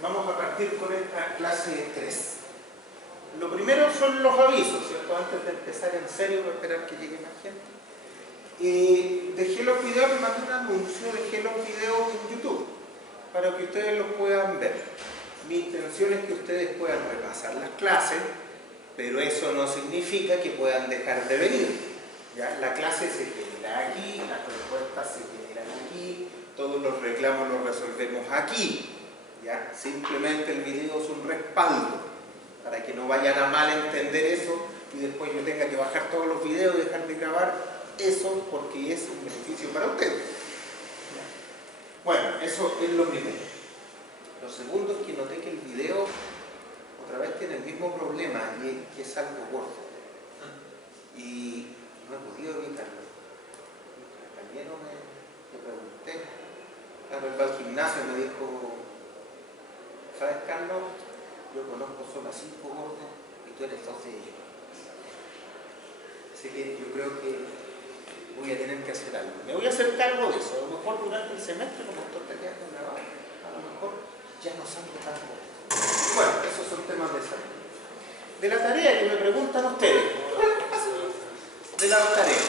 Vamos a partir con esta clase 3. Lo primero son los avisos, ¿cierto? Antes de empezar en serio, voy a esperar que llegue más gente. Dejé los videos, me mandé un anuncio, dejé los videos en YouTube para que ustedes los puedan ver. Mi intención es que ustedes puedan repasar las clases, pero eso no significa que puedan dejar de venir. ¿Ya? La clase se genera aquí, las respuestas se generan aquí, todos los reclamos los resolvemos aquí. ¿Ya? Simplemente el video es un respaldo para que no vayan a mal entender eso y después yo tenga que bajar todos los videos y dejar de grabar eso porque es un beneficio para ustedes. ¿Ya? Bueno, eso es lo primero. Lo segundo es que noté que el video otra vez tiene el mismo problema y es que es algo gordo y no he podido evitarlo. El compañero le pregunté, claro, él va al gimnasio y me dijo: ¿sabes, Carlos? Yo conozco solo a 5 gordos y tú eres 2 de ellos. Así que yo creo que voy a tener que hacer algo. Me voy a hacer cargo de eso. A lo mejor durante el semestre, como esto está quedando grabado, a lo mejor ya no salgo tan gordo. Bueno, esos son temas de salud. De la tarea que me preguntan ustedes. De la tarea.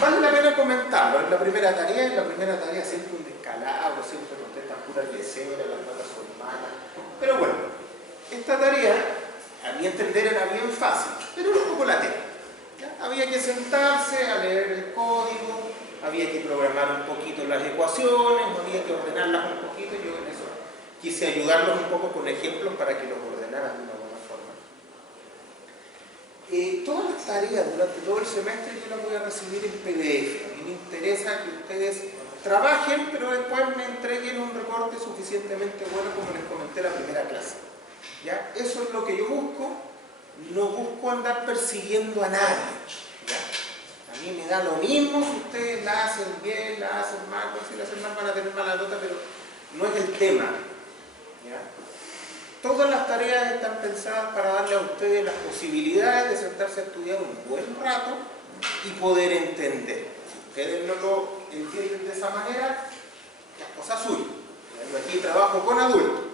Vale la pena comentarlo. En la primera tarea siempre un descalabro, siempre contestan puras leceras, las notas son malas. Pero bueno, esta tarea, a mi entender, era bien fácil, pero era un poco latente. Había que sentarse a leer el código, había que programar un poquito las ecuaciones, había que ordenarlas un poquito. Yo en eso quise ayudarlos un poco con ejemplos para que los ordenaran de una buena forma. Todas las tareas durante todo el semestre yo las voy a recibir en PDF. A mí me interesa que ustedes trabajen, pero después me entreguen un reporte suficientemente bueno como les comenté en la primera clase. ¿Ya? Eso es lo que yo busco. No busco andar persiguiendo a nadie. ¿Ya? A mí me da lo mismo si ustedes la hacen bien, la hacen mal. Si la hacen mal van a tener mala nota, pero no es el tema. ¿Ya? Todas las tareas están pensadas para darle a ustedes las posibilidades de sentarse a estudiar un buen rato y poder entender. Si ustedes no lo entienden de esa manera, las cosas suya. Yo aquí trabajo con adultos.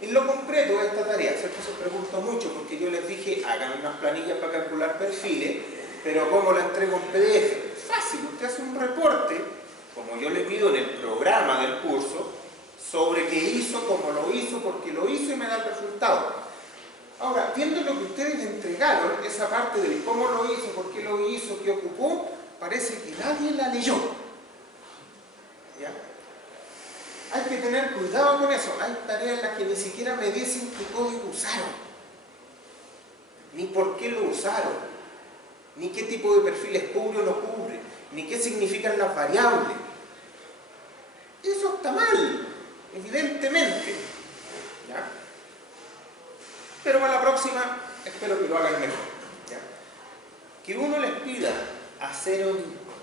En lo concreto de esta tarea, ¿cierto? Se pregunta mucho porque yo les dije, hagan unas planillas para calcular perfiles, pero ¿cómo la entrego en PDF? Fácil, usted hace un reporte, como yo le pido en el programa del curso, sobre qué hizo, cómo lo hizo, por qué lo hizo y me da el resultado. Ahora, viendo lo que ustedes entregaron, esa parte del cómo lo hizo, por qué lo hizo, qué ocupó, parece que nadie la leyó. ¿Ya? Hay que tener cuidado con eso. Hay tareas en las que ni siquiera me dicen qué código usaron, ni por qué lo usaron, ni qué tipo de perfiles cubre o no cubre, ni qué significan las variables. Eso está mal, evidentemente. ¿Ya? Pero para la próxima espero que lo hagan mejor. ¿Ya? Que uno les pida hacer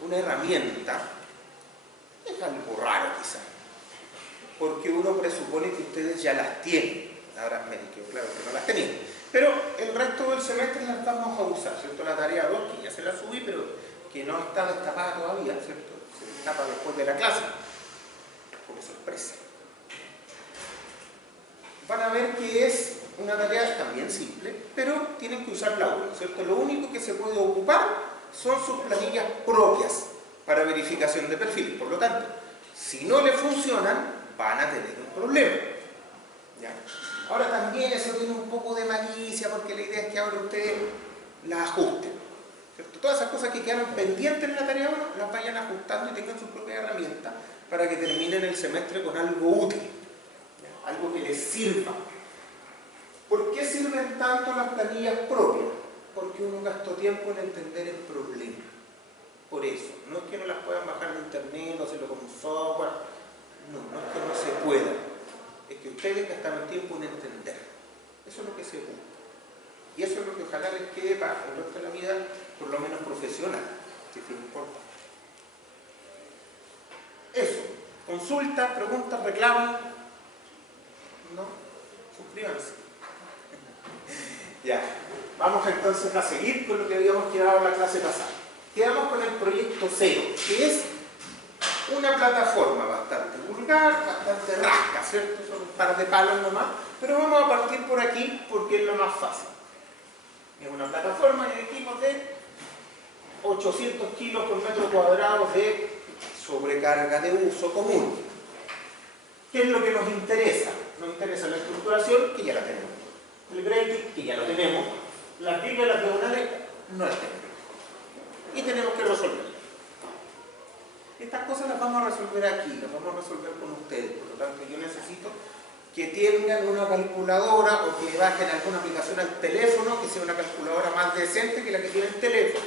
una herramienta es algo raro quizás, porque uno presupone que ustedes ya las tienen. Ahora me quedó claro que no las tenían. Pero el resto del semestre las vamos a usar, ¿cierto? La tarea 2, que ya se la subí, pero que no está destapada todavía, ¿cierto? Se destapa después de la clase, como sorpresa. Van a ver que es una tarea también simple, pero tienen que usar la 1, ¿cierto? Lo único que se puede ocupar son sus planillas propias para verificación de perfil. Por lo tanto, si no le funcionan, van a tener un problema. ¿Ya? Ahora también eso tiene un poco de malicia porque la idea es que ahora ustedes la ajusten. ¿Cierto? Todas esas cosas que quedaron pendientes en la tarea 1 las vayan ajustando y tengan su propia herramienta para que terminen el semestre con algo útil. ¿Ya? Algo que les sirva. ¿Por qué sirven tanto las planillas propias? Porque uno gastó tiempo en entender el problema. Por eso. No es que no las puedan bajar de internet o hacerlo con un software. No, no es que no se pueda, es que ustedes gastaron tiempo en entender. Eso es lo que se busca. Y eso es lo que ojalá les quede para el resto de la vida, por lo menos profesional, que es importante. Eso, consultas, preguntas, reclamos. ¿No? Suscríbanse. Ya, vamos entonces a seguir con lo que habíamos quedado en la clase pasada. Quedamos con el proyecto 0, que es una plataforma bastante vulgar, bastante rasca, ¿cierto? Son par de palos nomás, pero vamos a partir por aquí porque es lo más fácil. Es una plataforma y equipos de 800 kilos por metro cuadrado de sobrecarga de uso común. ¿Qué es lo que nos interesa? Nos interesa la estructuración, que ya la tenemos. El grading, que ya lo tenemos. Las vigas y las diagonales, no las tenemos. Y tenemos que resolver. Estas cosas las vamos a resolver aquí, las vamos a resolver con ustedes. Por lo tanto, yo necesito que tengan una calculadora o que bajen alguna aplicación al teléfono, que sea una calculadora más decente que la que tiene el teléfono.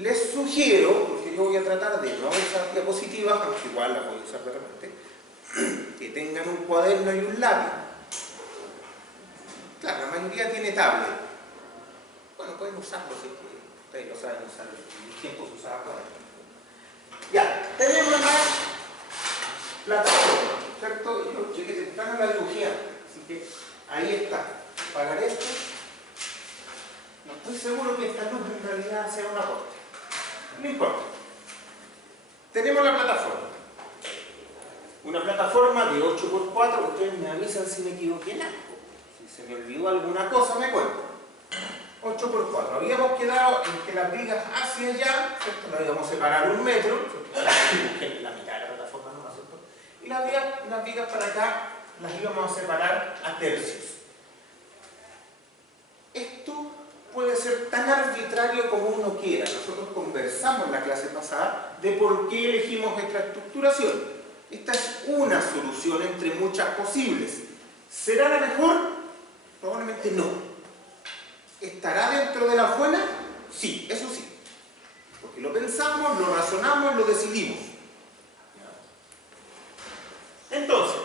Les sugiero, porque yo voy a tratar de no usar diapositivas, aunque igual las voy a usar de repente, que tengan un cuaderno y un lápiz. Claro, la mayoría tiene tablet. Bueno, pueden usarlo si ustedes lo saben usar. En el tiempo se usaba cuaderno. Ya, tenemos la plataforma, ¿cierto? Yo llegué temprano a la dibujía, así que ahí está. Apagar esto. No estoy seguro que esta luz en realidad sea un aporte. No importa. Tenemos la plataforma. Una plataforma de 8×4, ustedes me avisan si me equivoqué en algo. Si se me olvidó alguna cosa, me cuento. 8×4. Habíamos quedado en que las vigas hacia allá, ¿cierto? Las íbamos a separar 1 metro, la mitad de la plataforma, ¿no? ¿Cierto? Y las vigas para acá las íbamos a separar a tercios. Esto puede ser tan arbitrario como uno quiera. Nosotros conversamos en la clase pasada de por qué elegimos esta estructuración. Esta es una solución entre muchas posibles. ¿Será la mejor? Probablemente no. ¿Estará dentro de la buena? Sí, eso sí. Porque lo pensamos, lo razonamos, lo decidimos. Entonces,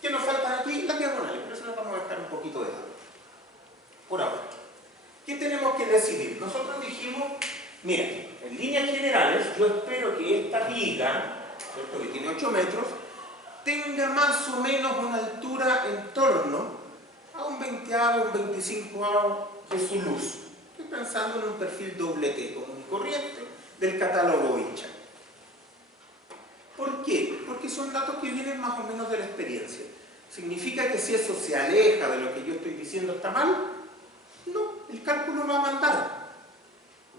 ¿qué nos faltan aquí? Las diagonales, por eso las vamos a dejar un poquito de lado. Por ahora. ¿Qué tenemos que decidir? Nosotros dijimos, mira, en líneas generales, yo espero que esta viga, ¿cierto?, que tiene 8 metros, tenga más o menos una altura en torno a un 20avo, un 25avo de su luz. Estoy pensando en un perfil doble T, común y corriente, del catálogo Bichat. ¿Por qué? Porque son datos que vienen más o menos de la experiencia. ¿Significa que si eso se aleja de lo que yo estoy diciendo está mal? No, el cálculo va a mandar.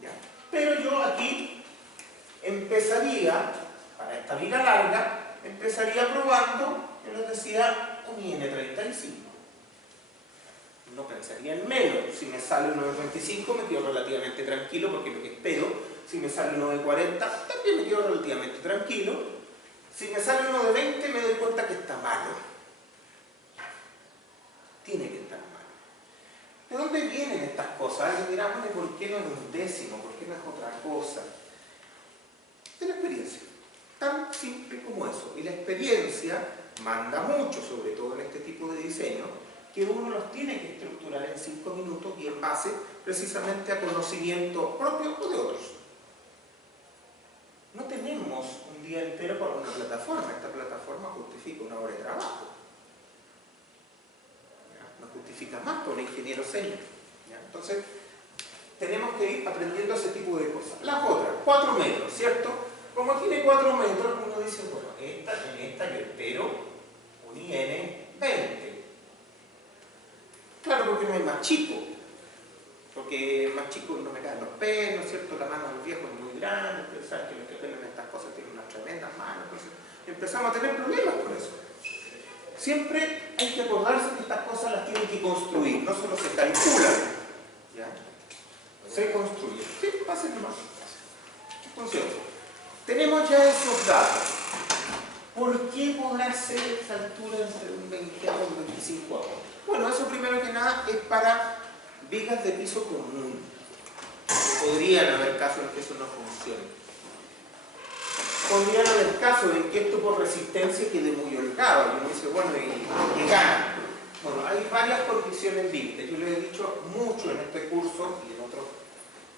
¿Ya? Pero yo aquí empezaría, para esta viga larga, empezaría probando, yo les decía, un IN35. No pensaría en menos. Si me sale uno de 25 me quedo relativamente tranquilo porque es lo que espero. Si me sale uno de 40 también me quedo relativamente tranquilo. Si me sale uno de 20 me doy cuenta que está malo. Tiene que estar malo. ¿De dónde vienen estas cosas? Alguien dirá, bueno, ¿por qué no es un décimo? ¿Por qué no es otra cosa? De la experiencia. Tan simple como eso. Y la experiencia manda mucho, sobre todo en este tipo de diseño, que uno los tiene que estructurar en 5 minutos y en base precisamente a conocimiento propio o de otros. No tenemos un día entero para una plataforma. Esta plataforma justifica una hora de trabajo. ¿Ya? No justifica más por un ingeniero senior. Entonces, tenemos que ir aprendiendo ese tipo de cosas. Las otras, 4 metros, ¿cierto? Como tiene 4 metros, uno dice, bueno, en esta yo espero un IN 20. Claro, porque no hay más chico. Porque más chico no me caen los pelos, ¿cierto? La mano del viejo es muy grande, ustedes saben que los que pelan estas cosas tienen unas tremendas manos, entonces empezamos a tener problemas con eso. Siempre hay que acordarse que estas cosas las tienen que construir, no solo se calculan, ¿ya? Se construyen. Sí, pasen nomás. Entonces, tenemos ya esos datos. ¿Por qué podrá ser esa altura entre un 20avo y un 25avo? Bueno, eso primero que nada es para vigas de piso común. Podrían haber casos en que eso no funcione. Podrían haber casos en que esto por resistencia quede muy holgado. Y uno dice, bueno, ¿y gana? Bueno, hay varias condiciones límites. Yo les he dicho mucho en este curso y en otros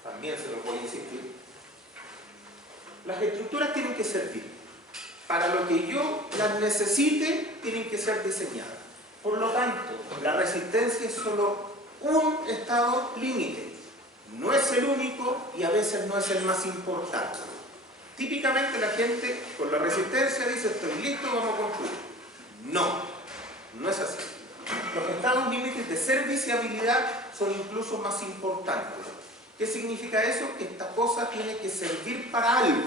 también se los voy a insistir. Las estructuras tienen que servir. Para lo que yo las necesite, tienen que ser diseñadas. Por lo tanto, la resistencia es solo un estado límite. No es el único y a veces no es el más importante. Típicamente la gente con la resistencia dice, estoy listo, vamos a construir. No. de serviciabilidad son incluso más importantes. ¿Qué significa eso? Que esta cosa tiene que servir para algo.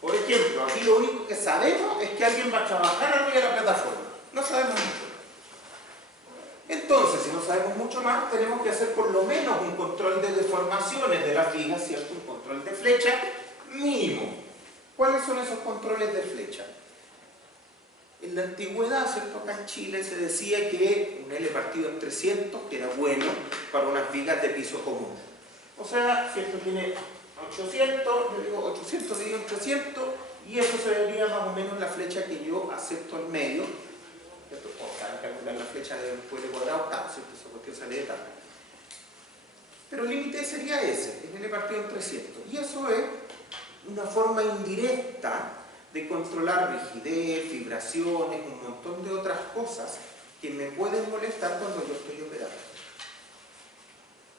Por ejemplo, aquí lo único que sabemos es que alguien va a trabajar arriba de la plataforma. No sabemos mucho. Entonces, si no sabemos mucho más, tenemos que hacer por lo menos un control de deformaciones de las vigas, ¿cierto? Un control de flecha mínimo. ¿Cuáles son esos controles de flecha? En la antigüedad, ¿cierto? Acá en Chile se decía que un L partido en 300 que era bueno para unas vigas de piso común. O sea, si esto tiene 800, yo digo 800 dividido en 300, y eso sería más o menos la flecha que yo acepto al medio. ¿Cierto? O sea, calcular la flecha después de cuadrado, ¿cierto? Esa cuestión sale de tal. Pero el límite sería ese, el L partido en 300. Y eso es una forma indirecta de controlar rigidez, vibraciones, un montón de otras cosas que me pueden molestar cuando yo estoy operando.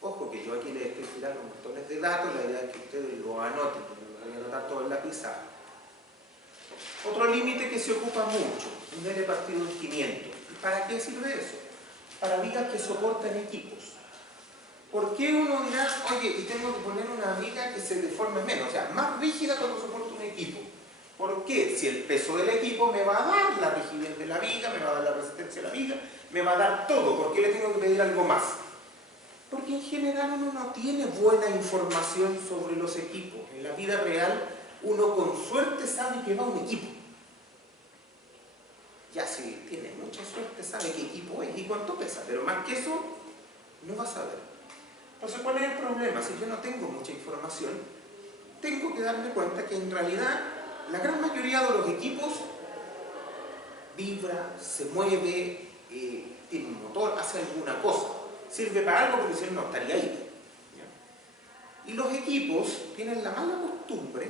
Ojo que yo aquí les estoy tirando montones de datos, la idea es que ustedes lo anoten, porque no voy a anotar todo en la pizarra. Otro límite que se ocupa mucho, un L partido en 500. ¿Y para qué sirve eso? Para vigas que soportan equipos. ¿Por qué uno dirá, oye, y tengo que poner una viga que se deforme menos? O sea, más rígida cuando soporta un equipo. ¿Por qué? Si el peso del equipo me va a dar la rigidez de la viga, me va a dar la resistencia de la viga, me va a dar todo. ¿Por qué le tengo que pedir algo más? Porque en general uno no tiene buena información sobre los equipos. En la vida real uno con suerte sabe que va un equipo. Ya si tiene mucha suerte sabe qué equipo es y cuánto pesa, pero más que eso no va a saber. Entonces, ¿cuál es el problema? Si yo no tengo mucha información, tengo que darme cuenta que en realidad la gran mayoría de los equipos vibra, se mueve, tiene un motor, hace alguna cosa. Sirve para algo porque si no, estaría ahí. ¿Ya? Y los equipos tienen la mala costumbre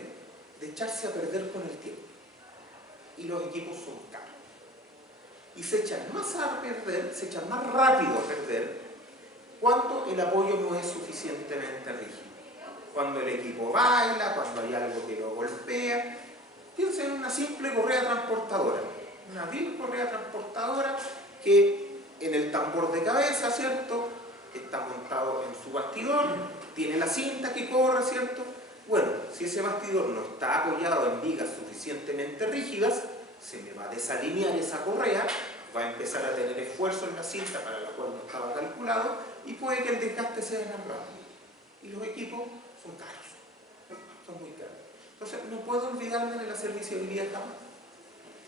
de echarse a perder con el tiempo. Y los equipos son caros. Y se echan más a perder, se echan más rápido a perder cuando el apoyo no es suficientemente rígido. Cuando el equipo baila, cuando hay algo que lo golpea. Piensen en una simple correa transportadora. Una vil correa transportadora que en el tambor de cabeza, ¿cierto? Está montado en su bastidor, tiene la cinta que corre, ¿cierto? Bueno, si ese bastidor no está apoyado en vigas suficientemente rígidas, se me va a desalinear esa correa, va a empezar a tener esfuerzo en la cinta para la cual no estaba calculado y puede que el desgaste sea más rápido. Y los equipos son caros, son muy caros. Entonces no puedo olvidarme de la serviciabilidad jamás.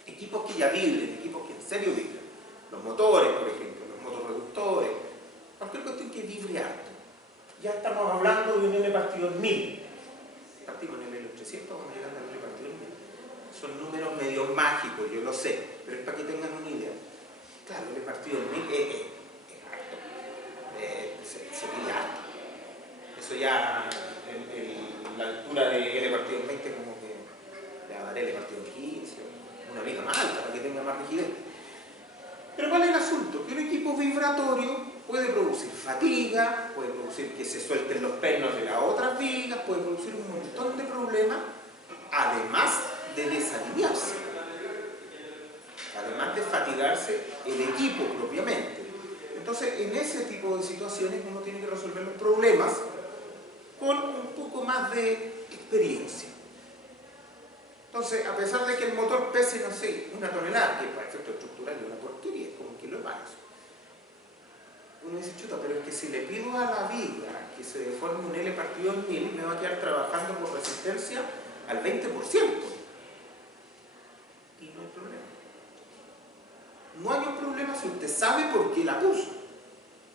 Equipos que ya vibren, equipos que en serio vibren. Los motores, por ejemplo, los motorreductores, cualquier cuestión que vibre harto. Ya estamos hablando de un L partido en 1000. Partimos en el L300, vamos llegando al L partido en 1000. Son números medio mágicos, yo lo sé, pero es para que tengan una idea. Claro, el partido en 1000 es harto. Se mide harto. Eso ya, la altura de L partido en 20 como que le va a dar L partido en 15, una viga más alta para que tenga más rigidez. Pero ¿cuál es el asunto? Que un equipo vibratorio puede producir fatiga, puede producir que se suelten los pernos de las otras vigas, puede producir un montón de problemas, además de desalinearse, además de fatigarse el equipo propiamente. Entonces, en ese tipo de situaciones uno tiene que resolver los problemas con un poco más de experiencia. Entonces, a pesar de que el motor pese, no sé, 1 tonelada, que para efecto estructural es una porquería, es como un kilo de palos. Uno dice, chuta, pero es que si le pido a la viga que se deforme un L partido en 1000, me va a quedar trabajando por resistencia al 20%. Y no hay problema. No hay un problema si usted sabe por qué la puso.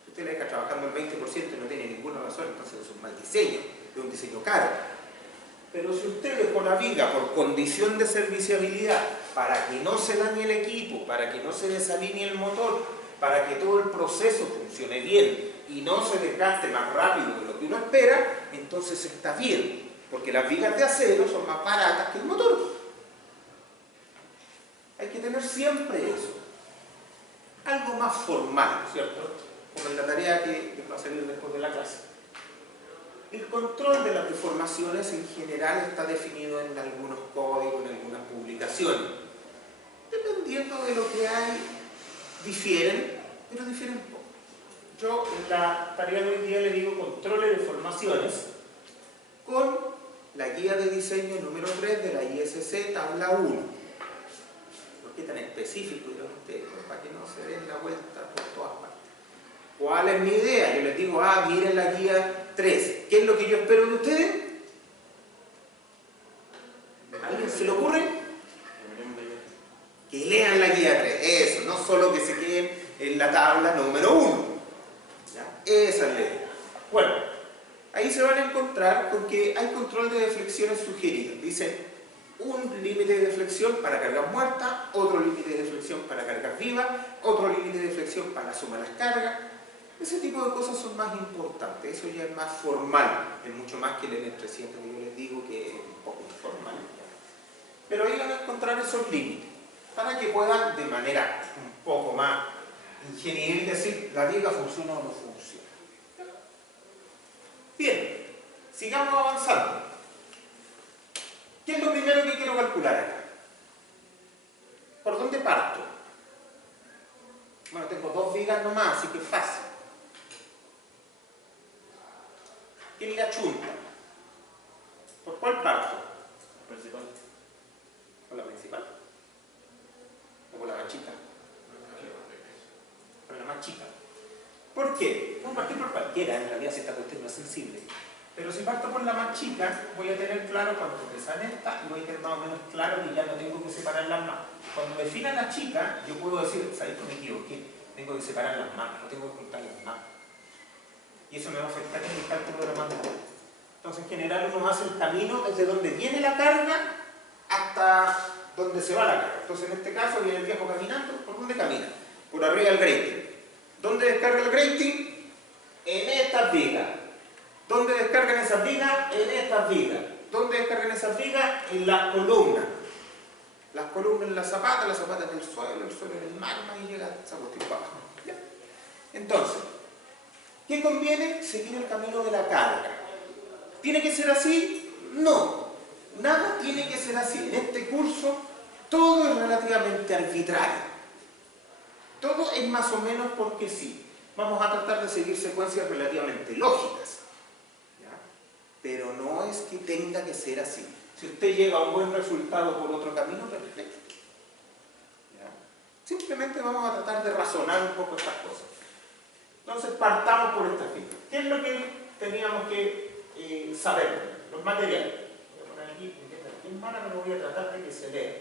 Si usted le deja trabajando el 20% y no tiene ninguna razón, entonces es un mal diseño, es un diseño caro. Pero si usted dejó la viga por condición de serviciabilidad, para que no se dañe el equipo, para que no se desalinee el motor, para que todo el proceso funcione bien y no se desgaste más rápido de lo que uno espera, entonces está bien, porque las vigas de acero son más baratas que el motor. Hay que tener siempre eso. Algo más formal, ¿cierto? Como en la tarea que va a salir después de la clase. El control de las deformaciones en general está definido en algunos códigos, en algunas publicaciones. Dependiendo de lo que hay, difieren, pero difieren poco. Yo en la tarea de hoy día le digo controles de formaciones con la guía de diseño número 3 de la ISC tabla 1. ¿Por qué tan específico? Dirán ustedes, para que no se den la vuelta por todas partes. ¿Cuál es mi idea? Yo les digo, miren la guía 3. ¿Qué es lo que yo espero de ustedes? ¿A alguien se le ocurre? Que lean la guía 3. Eso, no solo que se queden en la tabla número 1. ¿Ya? Esa es la idea. Bueno, ahí se van a encontrar con que hay control de deflexiones sugeridas. Dicen un límite de deflexión para cargas muertas, otro límite de deflexión para cargas vivas, otro límite de deflexión para la suma de las cargas. Ese tipo de cosas son más importantes, eso ya es más formal, es mucho más que el N300 que yo les digo que es un poco informal. Pero ahí van a encontrar esos límites, para que puedan de manera un poco más ingenieril decir la viga funciona o no funciona. Bien, sigamos avanzando. ¿Qué es lo primero que quiero calcular acá? ¿Por dónde parto? Bueno, tengo 2 vigas nomás, así que es fácil. ¿Quién le achunta? ¿Por cuál parto? La principal. ¿Por la principal? ¿O por la más chica? Por la más chica. ¿Por qué? Puedo partir por cualquiera, en realidad si esta cuestión no es sensible. Pero si parto por la más chica, voy a tener claro cuánto pesan esta y voy a tener más o menos claro que ya no tengo que separarlas más. Cuando me defina la chica, yo puedo decir, ¿sabes que me equivoqué? Tengo que separar las más, no tengo que juntar las más. Y eso me va a afectar en el cálculo de la manda. Entonces, en general, uno hace el camino desde donde viene la carga hasta donde se va la carga. Entonces, en este caso, viene el viejo caminando. ¿Por dónde camina? Por arriba del grating. ¿Dónde descarga el grating? En estas vigas. ¿Dónde descargan esas vigas? En estas vigas. ¿Dónde descargan esas vigas? En las columnas. Las columnas en la zapata en el suelo en el magma y llega esa cuestión para abajo. ¿Ya? Entonces, ¿qué conviene? Seguir el camino de la carga. ¿Tiene que ser así? No. Nada tiene que ser así. En este curso todo es relativamente arbitrario. Todo es más o menos porque sí. Vamos a tratar de seguir secuencias relativamente lógicas. ¿Ya? Pero no es que tenga que ser así. Si usted llega a un buen resultado por otro camino, perfecto. ¿Ya? Simplemente vamos a tratar de razonar un poco estas cosas. Entonces partamos por esta figura. ¿Qué es lo que teníamos que saber? Los materiales. Voy a poner aquí, bien mala, pero voy a tratar de que se lea.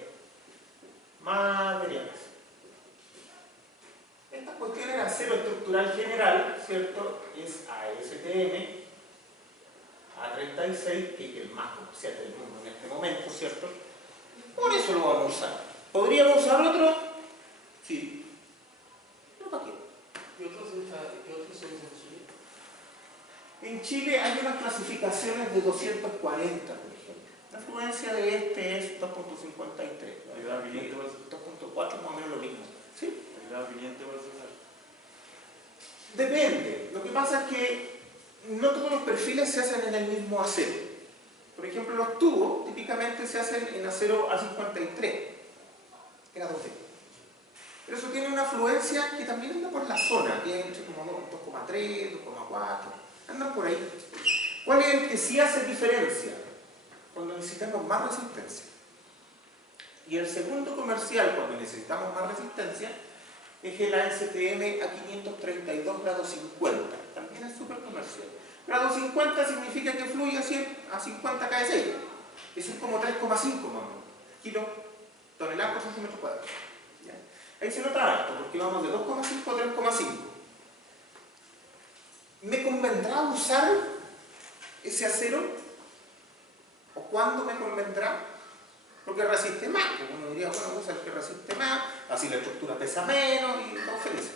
Materiales. Esta cuestión era acero estructural general, ¿cierto? Es ASTM, A36, que es el más comercial del mundo en este momento, ¿cierto? Por eso lo vamos a usar. ¿Podríamos usar otro? Sí. ¿No para qué? ¿Qué otros se usan en Chile? En Chile hay unas clasificaciones de 240, por ejemplo. La fluencia de este es 2.53. ¿La edad viniente va a 2.4 más o menos lo mismo. ¿Sí? ¿La edad viniente va a usar? Depende. Lo que pasa es que no todos los perfiles se hacen en el mismo acero. Por ejemplo, los tubos típicamente se hacen en acero A53, que era 2D. Pero eso tiene una fluencia que también anda por la zona, que es entre 2,3, 2,4, andan por ahí. ¿Cuál es el que sí hace diferencia? Cuando necesitamos más resistencia. Y el segundo comercial, cuando necesitamos más resistencia, es el ASTM a 532 grados 50. También es súper comercial. Grado 50 significa que fluye a 50 kSI. Eso es como 3,5 más kilo toneladas por centímetro cuadrado. ¿Ya? Ahí se nota harto, porque vamos de 2,5 a 3,5. ¿Me convendrá usar ese acero? ¿O cuándo me convendrá? Porque resiste más. Uno diría, bueno, usa el que resiste más, así la estructura pesa menos y todo feliz.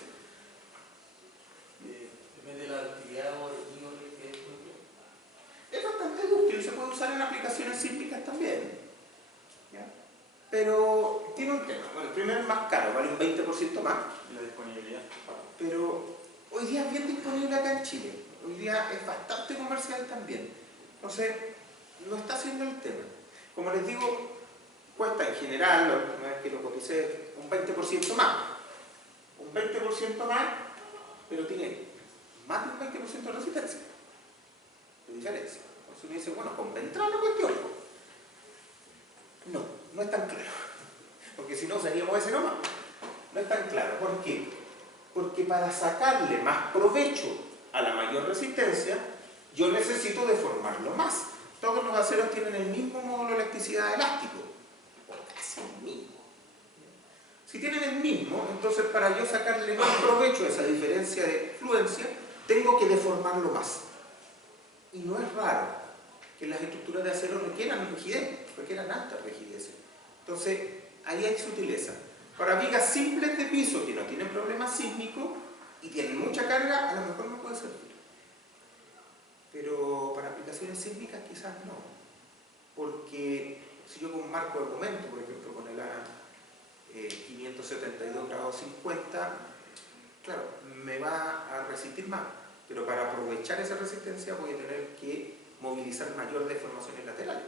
Depende de la actividad o el índole que es. Es bastante útil, se puede usar en aplicaciones sísmicas también. ¿Ya? Pero tiene un tema. Bueno, el primero es más caro, vale un 20% más. La disponibilidad. Pero hoy día es bien disponible acá en Chile. Hoy día es bastante comercial también. Entonces, no está siendo el tema. Como les digo, cuesta en general, la última vez que lo coticé, un 20% más. Un 20% más, pero tiene más del 20% de resistencia de diferencia. Entonces uno dice, bueno, ¿convendrá la cuestión? No, no es tan claro, porque si no usaríamos ese nomás. No es tan claro. ¿Por qué? Porque para sacarle más provecho a la mayor resistencia, yo necesito deformarlo más. Todos los aceros tienen el mismo módulo de elasticidad elástico, o casi el mismo. Si tienen el mismo, entonces para yo sacarle más provecho a esa diferencia de fluencia, tengo que deformarlo más. Y no es raro que las estructuras de acero requieran rigidez, requieran alta rigidez. Entonces, ahí hay sutileza. Para vigas simples de piso que no tienen problemas sísmicos y tienen mucha carga, a lo mejor no puede servir. Pero para aplicaciones sísmicas quizás no. Porque si yo con un marco de momento, por ejemplo con el ANA 572 grados 50, claro, me va a resistir más. Pero para aprovechar esa resistencia voy a tener que movilizar mayor deformaciones laterales.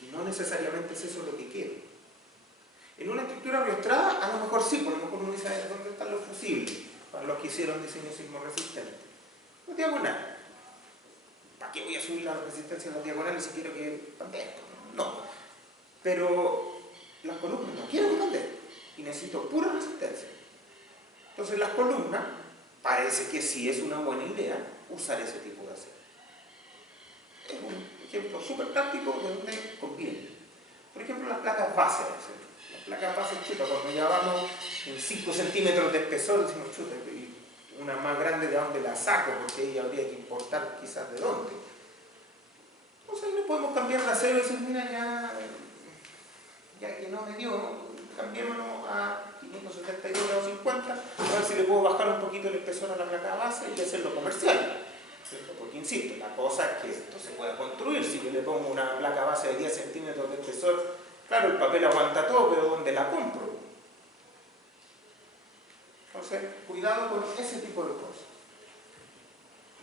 Y no necesariamente es eso lo que quiero. En una estructura riostrada, a lo mejor sí, por lo mejor uno dice dónde están los fusibles, para los que hicieron diseño sismo resistente. Los diagonales. ¿Para qué voy a subir la resistencia en las diagonales si quiero que pandee? No. Pero las columnas no quiero que pandee y necesito pura resistencia. Entonces las columnas, parece que sí es una buena idea usar ese tipo de acero. Es un ejemplo súper práctico de donde conviene. Por ejemplo, las placas base de acero. Las placas base, chuta, cuando ya vamos en 5 centímetros de espesor, decimos, chuta, y una más grande de dónde la saco, porque ahí habría que importar quizás de dónde. Entonces ahí no podemos cambiar de acero y decir, mira, ya que no me dio, cambiémonos a 572 grados 50, a ver si le puedo bajar un poquito el espesor a la placa base y hacerlo comercial. ¿Cierto? Porque insisto, la cosa es que esto se pueda construir. Si yo le pongo una placa base de 10 centímetros de espesor, claro, el papel aguanta todo, pero ¿dónde la compro? Entonces, cuidado con ese tipo de cosas.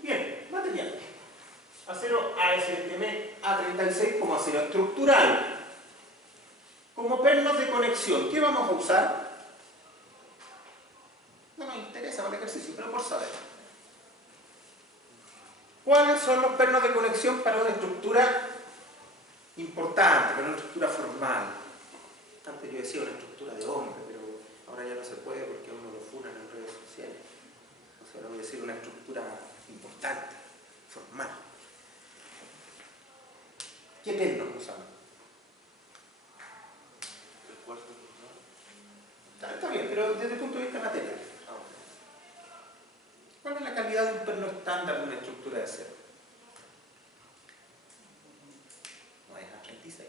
Bien, material. Acero ASTM A36 como acero estructural. Como pernos de conexión, ¿qué vamos a usar? No nos interesa para el ejercicio, pero por saber. ¿Cuáles son los pernos de conexión para una estructura importante, para una estructura formal? Antes yo decía una estructura de hombre, pero ahora ya no se puede porque a uno lo funan en redes sociales. O sea, ahora voy a decir una estructura importante, formal. ¿Qué pernos usamos? Está bien, pero desde el punto de vista material. ¿Cuál es la calidad de un perno estándar de una estructura de acero? No es A36.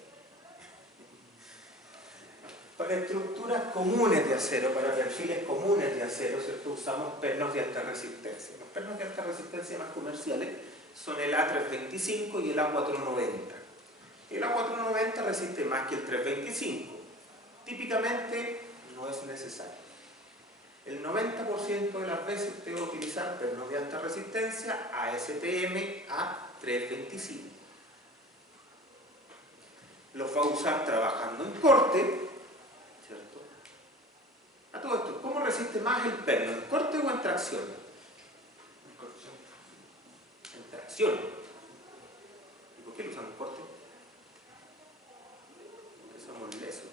Para estructuras comunes de acero, para perfiles comunes de acero, ¿cierto? Usamos pernos de alta resistencia. Los pernos de alta resistencia más comerciales son el A325 y el A490. El A490 resiste más que el 325. Típicamente no es necesario. El 90% de las veces usted va a utilizar pernos de alta resistencia ASTM A325. Los va a usar trabajando en corte, ¿cierto? A todo esto, ¿cómo resiste más el perno? ¿En corte o en tracción? En tracción. ¿Y por qué lo usan en corte? Porque somos lesos.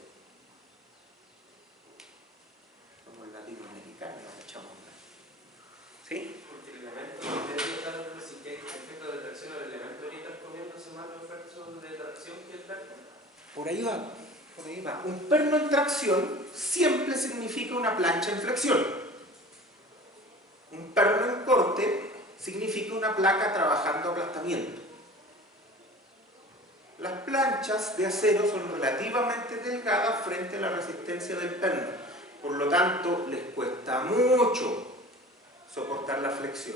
¿Sí? Porque el elemento de si que hay efecto de tracción, el elemento de interponiéndose más los efectos de tracción que el perno. Por ahí va, por ahí va. Un perno en tracción siempre significa una plancha en flexión. Un perno en corte significa una placa trabajando aplastamiento. Las planchas de acero son relativamente delgadas frente a la resistencia del perno. Por lo tanto, les cuesta mucho soportar la flexión,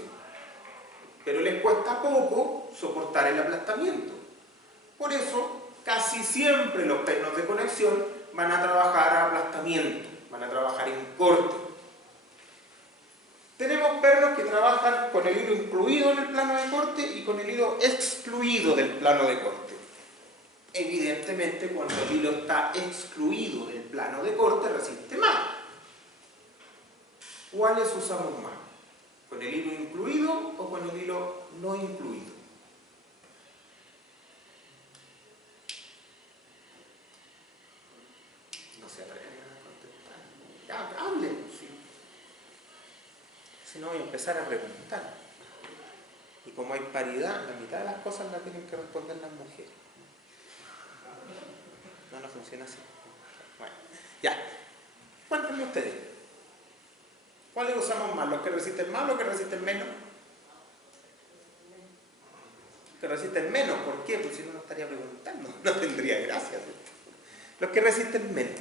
pero les cuesta poco soportar el aplastamiento. Por eso, casi siempre los pernos de conexión van a trabajar a aplastamiento, van a trabajar en corte. Tenemos pernos que trabajan con el hilo incluido en el plano de corte y con el hilo excluido del plano de corte. Evidentemente, cuando el hilo está excluido del plano de corte, resiste más. ¿Cuáles usamos más? ¿Con el hilo incluido o con el hilo no incluido? No se atreven a contestar. Ya, hablen, sí. Si no, voy a empezar a preguntar. Y como hay paridad, la mitad de las cosas las tienen que responder las mujeres. No funciona así. Bueno, ya. Cuéntenme ustedes. ¿Cuáles usamos más? ¿Los que resisten más o los que resisten menos? Los que resisten menos, ¿por qué? Porque si no, no estaría preguntando, no tendría gracia. Los que resisten menos.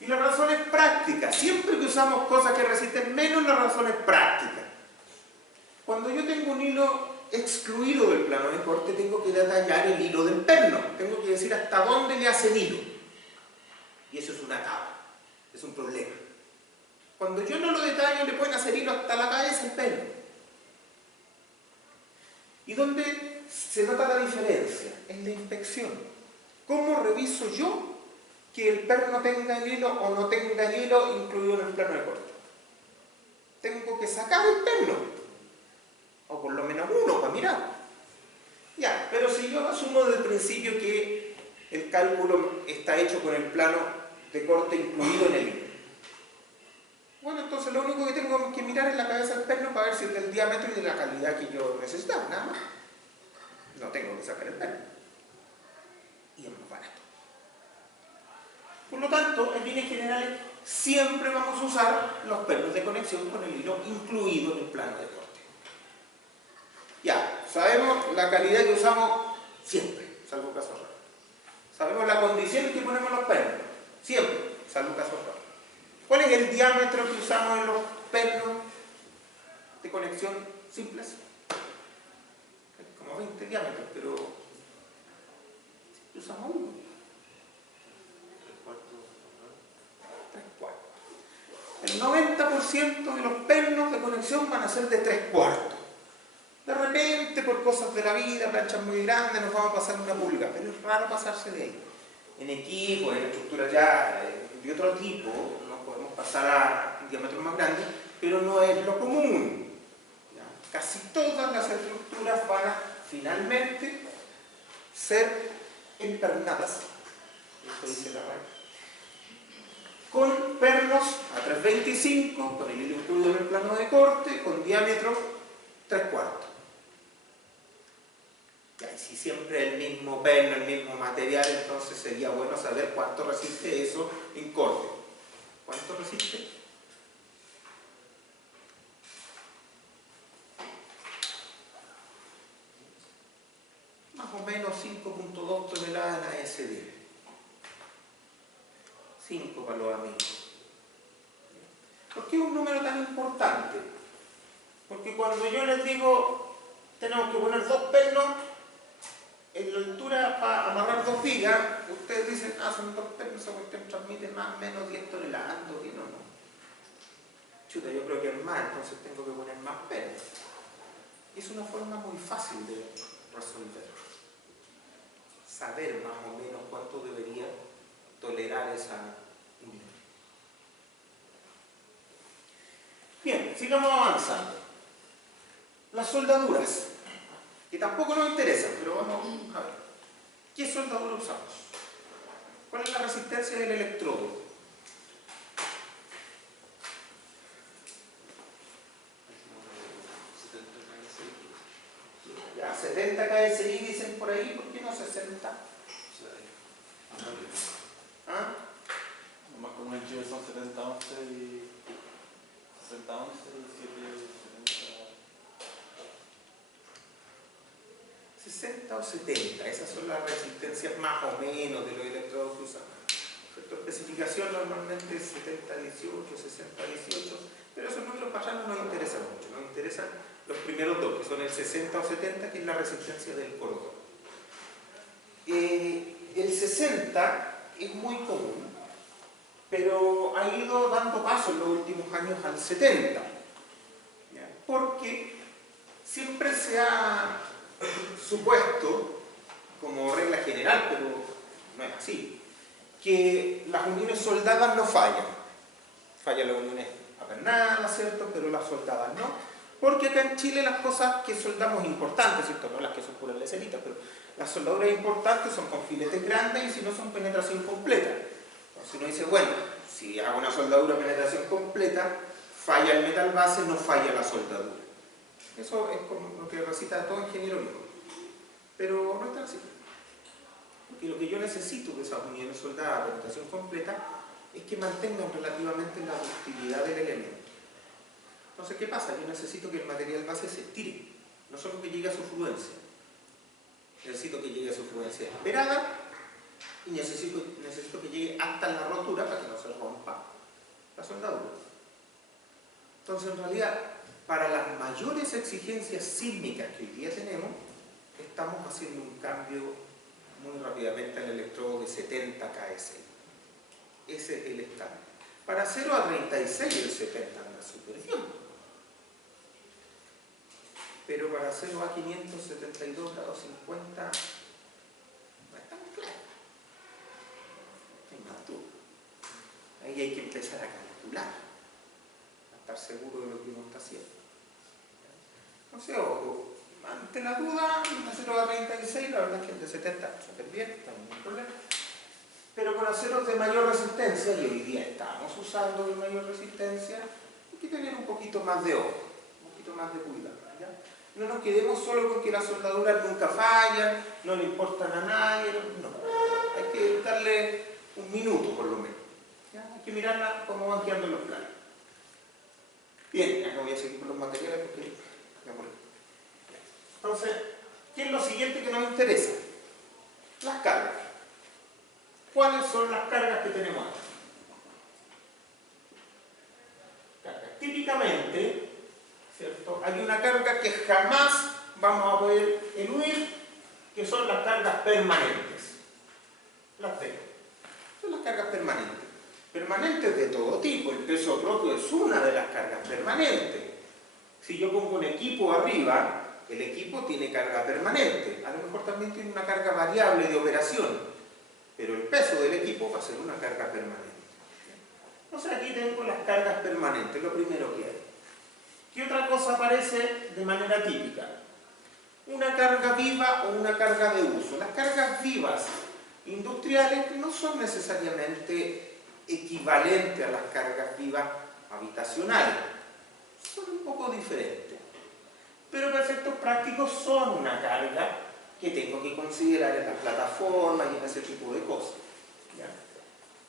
Y la razón es práctica. Siempre que usamos cosas que resisten menos, la razón es práctica. Cuando yo tengo un hilo excluido del plano de corte, tengo que detallar el hilo del perno. Tengo que decir hasta dónde le hace el hilo. Y eso es una tabla. Es un problema. Cuando yo no lo detallo, le pueden hacer hilo hasta la cabeza del perno. ¿Y dónde se nota la diferencia? En la inspección. ¿Cómo reviso yo que el perno tenga el hilo o no tenga el hilo incluido en el plano de corte? Tengo que sacar el perno. O por lo menos uno para mirar. Ya, pero si yo asumo desde el principio que el cálculo está hecho con el plano de corte incluido en el hilo. Bueno, entonces lo único que tengo que mirar es la cabeza del perno para ver si es del diámetro y de la calidad que yo necesitaba, nada más. No tengo que sacar el perno. Y es más barato. Por lo tanto, en líneas generales, siempre vamos a usar los pernos de conexión con el hilo incluido en el plano de corte. Ya, sabemos la calidad que usamos siempre, salvo casos raros. Sabemos la condición que ponemos los pernos, siempre, salvo casos raros. ¿Cuál es el diámetro que usamos en los pernos de conexión simples? Hay como 20 diámetros, pero usamos uno. 3/4. El 90% de los pernos de conexión van a ser de 3/4. De repente, por cosas de la vida, planchas muy grandes, nos vamos a pasar una pulga, pero es raro pasarse de ahí. En equipo, en estructuras ya de otro tipo, nos podemos pasar a diámetros más grandes, pero no es lo común. ¿Ya? Casi todas las estructuras van a finalmente ser empernadas, eso dice la RAE, con pernos a 3/25, con el hilo incluido en el plano de corte, con diámetro 3/4. Ya, y si siempre el mismo perno, el mismo material, entonces sería bueno saber cuánto resiste eso en corte. ¿Cuánto resiste? Más o menos 5.2 toneladas en ASD. 5 para los amigos. ¿Por qué es un número tan importante? Porque cuando yo les digo tenemos que poner 2 pernos en la altura para amarrar 2 vigas, ustedes dicen, son 2 pernos, esa cuestión transmite más o menos 10 toneladas, ¿no? Chuta, yo creo que es más, entonces tengo que poner más pernos. Es una forma muy fácil de resolver. Saber más o menos cuánto debería tolerar esa unión. Bien, sigamos avanzando. Las soldaduras, que tampoco nos interesan, pero vamos a ver. ¿Qué soldadura usamos? ¿Cuál es la resistencia del electrodo? Ya, 70 KSI dicen por ahí, ¿por qué no 60? ¿Ah? Lo más común en Chile son 70-11 y 60-11 y 60 o 70, esas son las resistencias más o menos de los electrodos que usamos. Tu especificación normalmente es 70-18, 60-18, pero esos números para allá no nos interesan mucho, nos interesan los primeros dos, que son el 60 o 70, que es la resistencia del cordón. El 60 es muy común, pero ha ido dando paso en los últimos años al 70, ¿ya? Porque siempre se ha supuesto, como regla general, pero no es así, que las uniones soldadas no fallan. Fallan las uniones apernadas, ¿cierto? Pero las soldadas no. Porque acá en Chile las cosas que soldamos importantes, ¿cierto? No las que son puras leceritas, pero las soldaduras importantes son con filetes grandes y si no son penetración completa. Entonces uno dice, bueno, si hago una soldadura penetración completa, falla el metal base, no falla la soldadura. Eso es como lo que recita todo ingeniero viejo. Pero no es tan así. Porque lo que yo necesito de esas unidades soldadas a penetración completa es que mantengan relativamente la ductilidad del elemento. Entonces, ¿qué pasa? Yo necesito que el material base se estire, no solo que llegue a su fluencia. Necesito que llegue a su fluencia esperada y necesito que llegue hasta la rotura para que no se rompa la soldadura. Entonces, en realidad, para las mayores exigencias sísmicas que hoy día tenemos, estamos haciendo un cambio muy rápidamente al electrodo de 70 KS. Ese es el estándar. Para 0 a 36 el 70 anda súper bien. Pero para 0 a 572 grados 50 no está muy claro. Hay más duda. Ahí hay que empezar a calcular, a estar seguro de lo que uno está haciendo. Entonces, ojo, ante la duda, de 0 a 36, la verdad es que el de 70 súper bien, no hay ningún problema. Pero con aceros de mayor resistencia, y hoy día estamos usando de mayor resistencia, hay que tener un poquito más de ojo, un poquito más de cuidado. ¿Ya? No nos quedemos solo con que las soldaduras nunca fallan, no le importan a nadie, no. Hay que darle un minuto por lo menos. ¿Ya? Hay que mirarla cómo van quedando los planos. Bien, ya no voy a seguir con los materiales porque me aburrí. Entonces, ¿qué es lo siguiente que nos interesa? Las cargas. ¿Cuáles son las cargas que tenemos aquí? Cargas. Típicamente, ¿cierto? Hay una carga que jamás vamos a poder eludir, que son las cargas permanentes. Las tengo. Son las cargas permanentes. Permanentes de todo tipo. El peso propio es una de las cargas permanentes. Si yo pongo un equipo arriba, el equipo tiene carga permanente. A lo mejor también tiene una carga variable de operación. Pero el peso del equipo va a ser una carga permanente. Entonces aquí tengo las cargas permanentes, lo primero que hay. ¿Qué otra cosa aparece de manera típica? Una carga viva o una carga de uso. Las cargas vivas industriales no son necesariamente equivalentes a las cargas vivas habitacionales. Son un poco diferentes. Pero para efectos prácticos son una carga que tengo que considerar en las plataformas y en ese tipo de cosas. ¿Ya?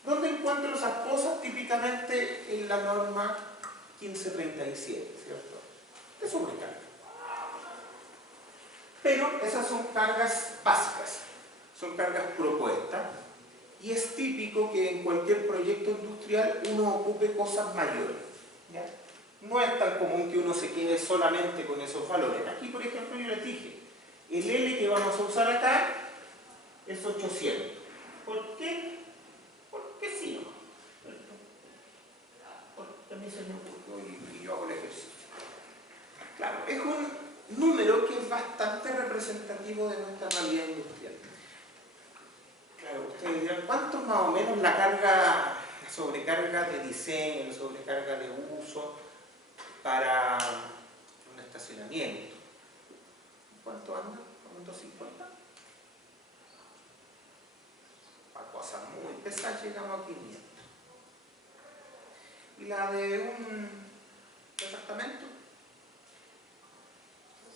¿Dónde encuentro esas cosas? Típicamente en la norma 1537, ¿cierto? De sobrecarga. Pero esas son cargas básicas, son cargas propuestas, y es típico que en cualquier proyecto industrial uno ocupe cosas mayores. ¿Ya? No es tan común que uno se quede solamente con esos valores. Aquí, por ejemplo, yo les dije, el L que vamos a usar acá es 800. ¿Por qué? Porque sí, ¿no? Porque a mí se me ocurrió y yo hago el ejercicio. Claro, es un número que es bastante representativo de nuestra realidad industrial. Claro, ustedes dirán, ¿cuánto más o menos la carga, la sobrecarga de diseño, la sobrecarga de uso para un estacionamiento? ¿Cuánto anda? ¿Con 250? Para cosas muy pesadas llegamos a 500. ¿Y la de un departamento?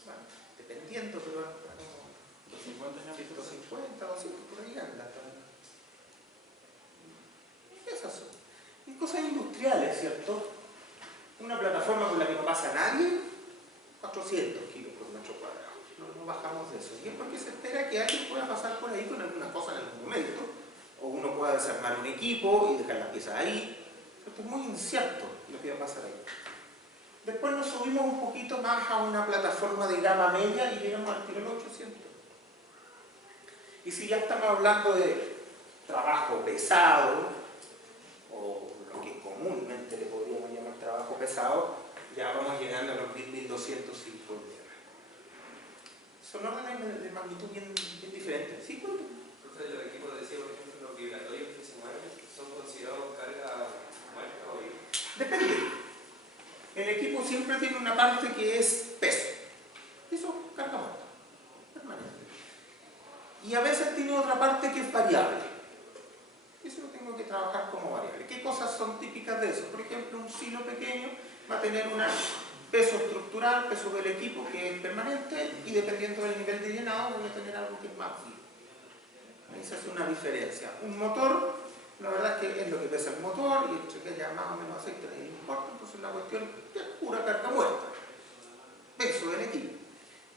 Bueno, dependiendo, pero hasta como 150, 200, por ahí anda. Esas son. Y cosas industriales, ¿cierto? Una plataforma con la que no pasa nadie, 400 kilos por metro cuadrado. No bajamos de eso. Y es porque se espera que alguien pueda pasar por ahí con alguna cosa en algún momento. O uno pueda desarmar un equipo y dejar las piezas ahí. Esto es muy incierto lo que va a pasar ahí. Después nos subimos un poquito más a una plataforma de gama media y llegamos al tiro los 800. Y si ya estamos hablando de trabajo pesado, o lo que comúnmente le podríamos llamar trabajo pesado, ya vamos llegando a los 1200 sin problema. Son órdenes de magnitud bien diferentes. ¿Sí? ¿Cuánto? Entonces, los equipos decía, por ejemplo, los vibratorios que se mueven son considerados carga muerta o viva. Depende. El equipo siempre tiene una parte que es peso. Eso, carga muerta, permanente. Y a veces tiene otra parte que es variable. Eso lo tengo que trabajar como variable. ¿Qué cosas son típicas de eso? Por ejemplo, un silo pequeño va a tener un peso estructural, peso del equipo que es permanente, y dependiendo del nivel de llenado voy a tener algo que es más fino. Ahí se hace una diferencia. Un motor, la verdad es que es lo que pesa el motor, y entre que haya más o menos aceite no importa, entonces la cuestión es pura carga muerta. Peso del equipo.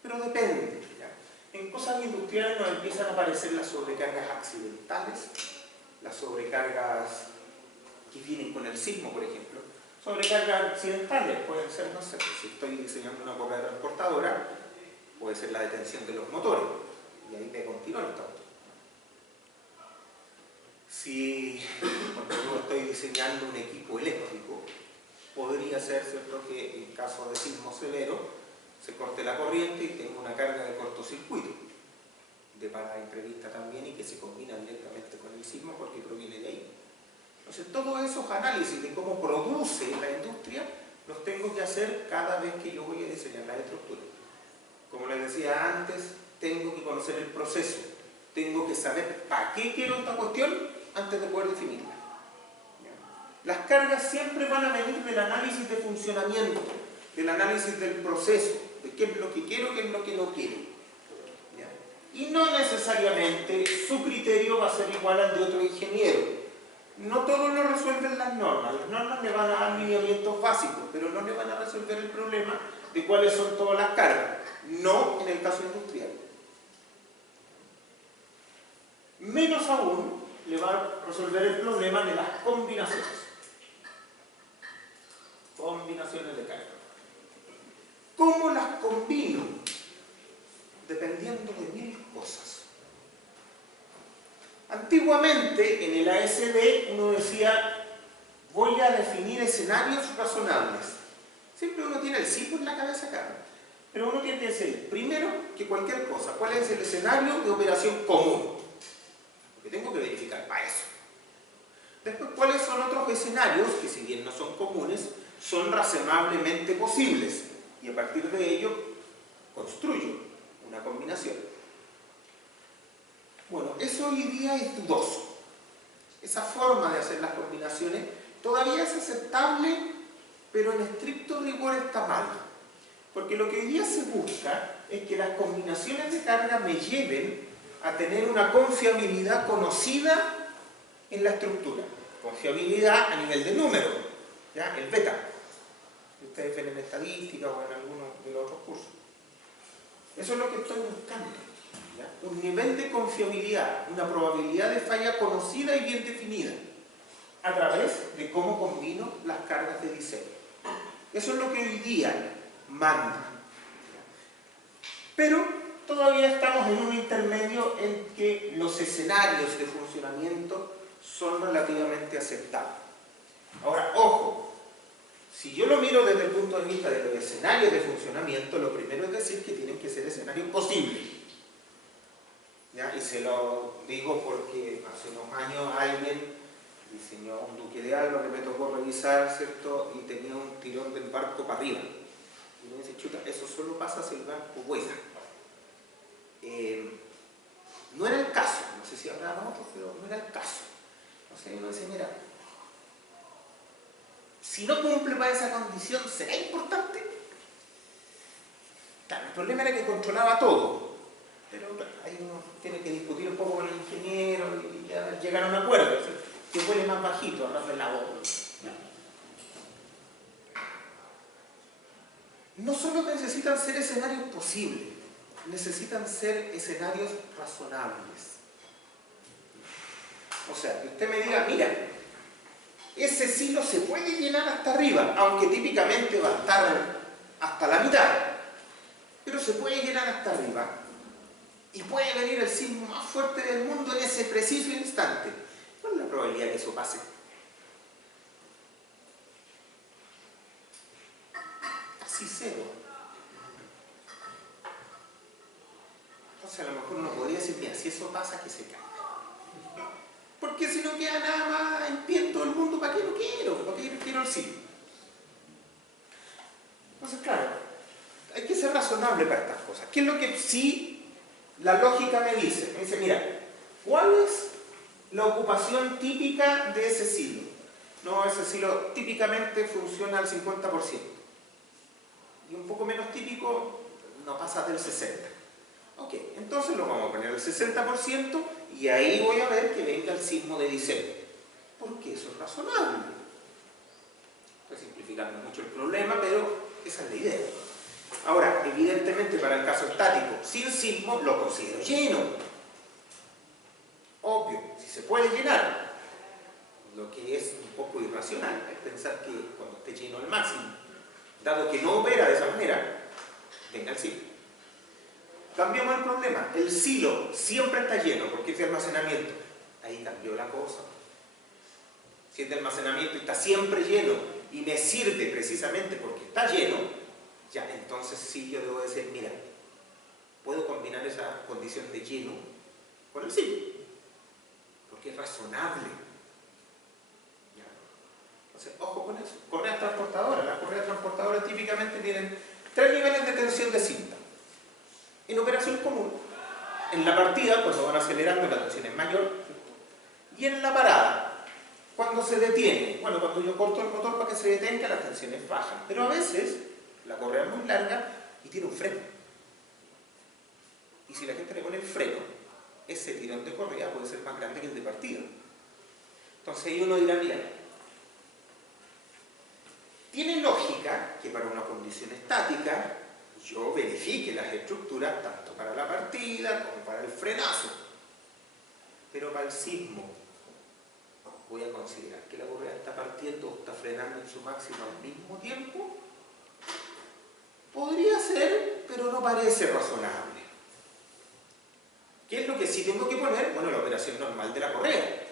Pero depende. ¿Ya? En cosas industriales nos empiezan a aparecer las sobrecargas accidentales, las sobrecargas que vienen con el sismo, por ejemplo. Sobrecargas accidentales pueden ser, no sé, si estoy diseñando una correa transportadora, puede ser la detención de los motores, y ahí pego un tirón. Si cuando yo estoy diseñando un equipo eléctrico, podría ser, ¿cierto?, que en caso de sismo severo se corte la corriente y tenga una carga de cortocircuito, de parada imprevista también, y que se combina directamente con el sismo porque proviene de ahí. Entonces, todos esos análisis de cómo produce la industria los tengo que hacer cada vez que yo voy a diseñar la estructura. Como les decía antes, tengo que conocer el proceso, tengo que saber para qué quiero esta cuestión antes de poder definirla. Las cargas siempre van a venir del análisis de funcionamiento, del análisis del proceso, de qué es lo que quiero, qué es lo que no quiero. Y no necesariamente su criterio va a ser igual al de otro ingeniero. No todos lo resuelven las normas le van a dar lineamientos básicos, pero no le van a resolver el problema de cuáles son todas las cargas, no en el caso industrial. Menos aún le va a resolver el problema de las combinaciones. Combinaciones de cargas. ¿Cómo las combino? Dependiendo de 1000 cosas. Antiguamente, en el ASB, uno decía, voy a definir escenarios razonables. Siempre uno tiene el SIPO en la cabeza acá. Pero uno tiene que decir, primero, que cualquier cosa, ¿cuál es el escenario de operación común? Porque tengo que verificar para eso. Después, ¿cuáles son otros escenarios que, si bien no son comunes, son razonablemente posibles? Y a partir de ello, construyo una combinación. Bueno, eso hoy día es dudoso. Esa forma de hacer las combinaciones todavía es aceptable, pero en estricto rigor está mal. Porque lo que hoy día se busca es que las combinaciones de carga me lleven a tener una confiabilidad conocida en la estructura. Confiabilidad a nivel de número, ¿ya? El beta. Que ustedes ven en estadística o en algunos de los otros cursos. Eso es lo que estoy buscando. ¿Ya? Un nivel de confiabilidad, una probabilidad de falla conocida y bien definida a través de cómo combino las cargas de diseño. Eso es lo que hoy día manda. Pero todavía estamos en un intermedio en que los escenarios de funcionamiento son relativamente aceptables. Ahora, ojo, si yo lo miro desde el punto de vista de los escenarios de funcionamiento, lo primero es decir que tienen que ser escenarios posibles. ¿Ya? Y se lo digo porque hace unos años alguien diseñó un Duque de Alba que me tocó revisar, ¿cierto? Y tenía un tirón del barco para arriba. Y uno dice, chuta, eso solo pasa si el barco vuela. No era el caso, no sé si habrá otros, pero no era el caso. Entonces uno dice, mira, si no cumple para esa condición, ¿será importante? Claro, el problema era que controlaba todo. Pero ahí uno tiene que discutir un poco con el ingeniero y ya llegar a un acuerdo. Que vuele más bajito, arrastre la voz. No solo necesitan ser escenarios posibles, necesitan ser escenarios razonables. O sea, que usted me diga, mira, ese silo se puede llenar hasta arriba, aunque típicamente va a estar hasta la mitad, pero se puede llenar hasta arriba. Y puede venir el sismo más fuerte del mundo en ese preciso instante. ¿Cuál es la probabilidad que eso pase? Casi cero. Entonces a lo mejor uno podría decir, mira, si eso pasa, que se caiga. Porque si no queda nada más en pie en todo el mundo, ¿para qué lo quiero? ¿Para qué quiero el sismo? Entonces, claro, hay que ser razonable para estas cosas. ¿Qué es lo que sí la lógica me dice? Me dice, mira, ¿cuál es la ocupación típica de ese silo? No, ese silo típicamente funciona al 50%. Y un poco menos típico no pasa del 60%. Ok, entonces lo vamos a poner al 60% y ahí voy a ver que venga el sismo de diseño. Porque eso es razonable. Estoy simplificando mucho el problema, pero esa es la idea. Ahora, evidentemente para el caso estático, sin sismo lo considero lleno. Obvio, si se puede llenar. Lo que es un poco irracional es pensar que cuando esté lleno al máximo, dado que no opera de esa manera, venga el sismo. Cambiamos el problema. El silo siempre está lleno porque es de almacenamiento. Ahí cambió la cosa. Si es de almacenamiento y está siempre lleno y me sirve precisamente porque está lleno, ya entonces sí yo debo decir, mira, puedo combinar esa condición de lleno con el silo. Porque es razonable. ¿Ya? Entonces, ojo con eso. Correas transportadoras. Las correas transportadoras típicamente tienen 3 niveles de tensión de cinta. En operación común, en la partida, cuando van acelerando, la tensión es mayor, y en la parada, cuando se detiene, bueno, cuando yo corto el motor para que se detenga, la tensión es baja, pero a veces la correa es muy larga y tiene un freno. Y si la gente le pone el freno, ese tirón de correa puede ser más grande que el de partida. Entonces ahí uno dirá, mira, tiene lógica que para una condición estática yo verifique las estructuras tanto para la partida como para el frenazo. Pero para el sismo voy a considerar que la correa está partiendo o está frenando en su máximo al mismo tiempo. Podría ser, pero no parece razonable. ¿Qué es lo que sí tengo que poner? Bueno, la operación normal de la correa.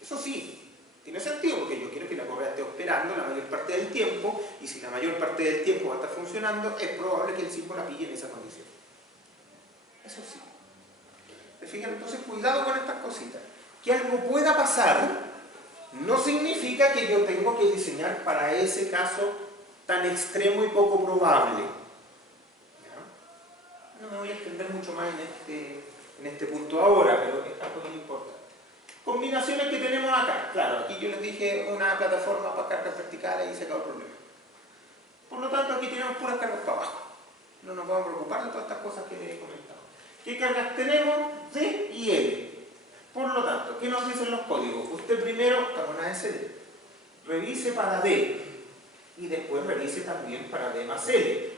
Eso sí, tiene sentido porque yo quiero que la correa esté operando la mayor parte del tiempo y si la mayor parte del tiempo va a estar funcionando, es probable que el sismo la pille en esa condición. Eso sí. ¿Se fijan? Entonces, cuidado con estas cositas. Que algo pueda pasar no significa que yo tengo que diseñar para ese caso tan extremo y poco probable. ¿Ya? No me voy a extender mucho más en este punto ahora, pero es algo muy importante. Combinaciones que tenemos acá. Claro, aquí yo les dije una plataforma para cargas verticales y se acabó el problema. Por lo tanto, aquí tenemos puras cargas para abajo. No nos vamos a preocupar de todas estas cosas que les he comentado. ¿Qué cargas tenemos? D y L. Por lo tanto, ¿qué nos dicen los códigos? Usted primero, estamos en ASD, revise para D y después revise también para D más L.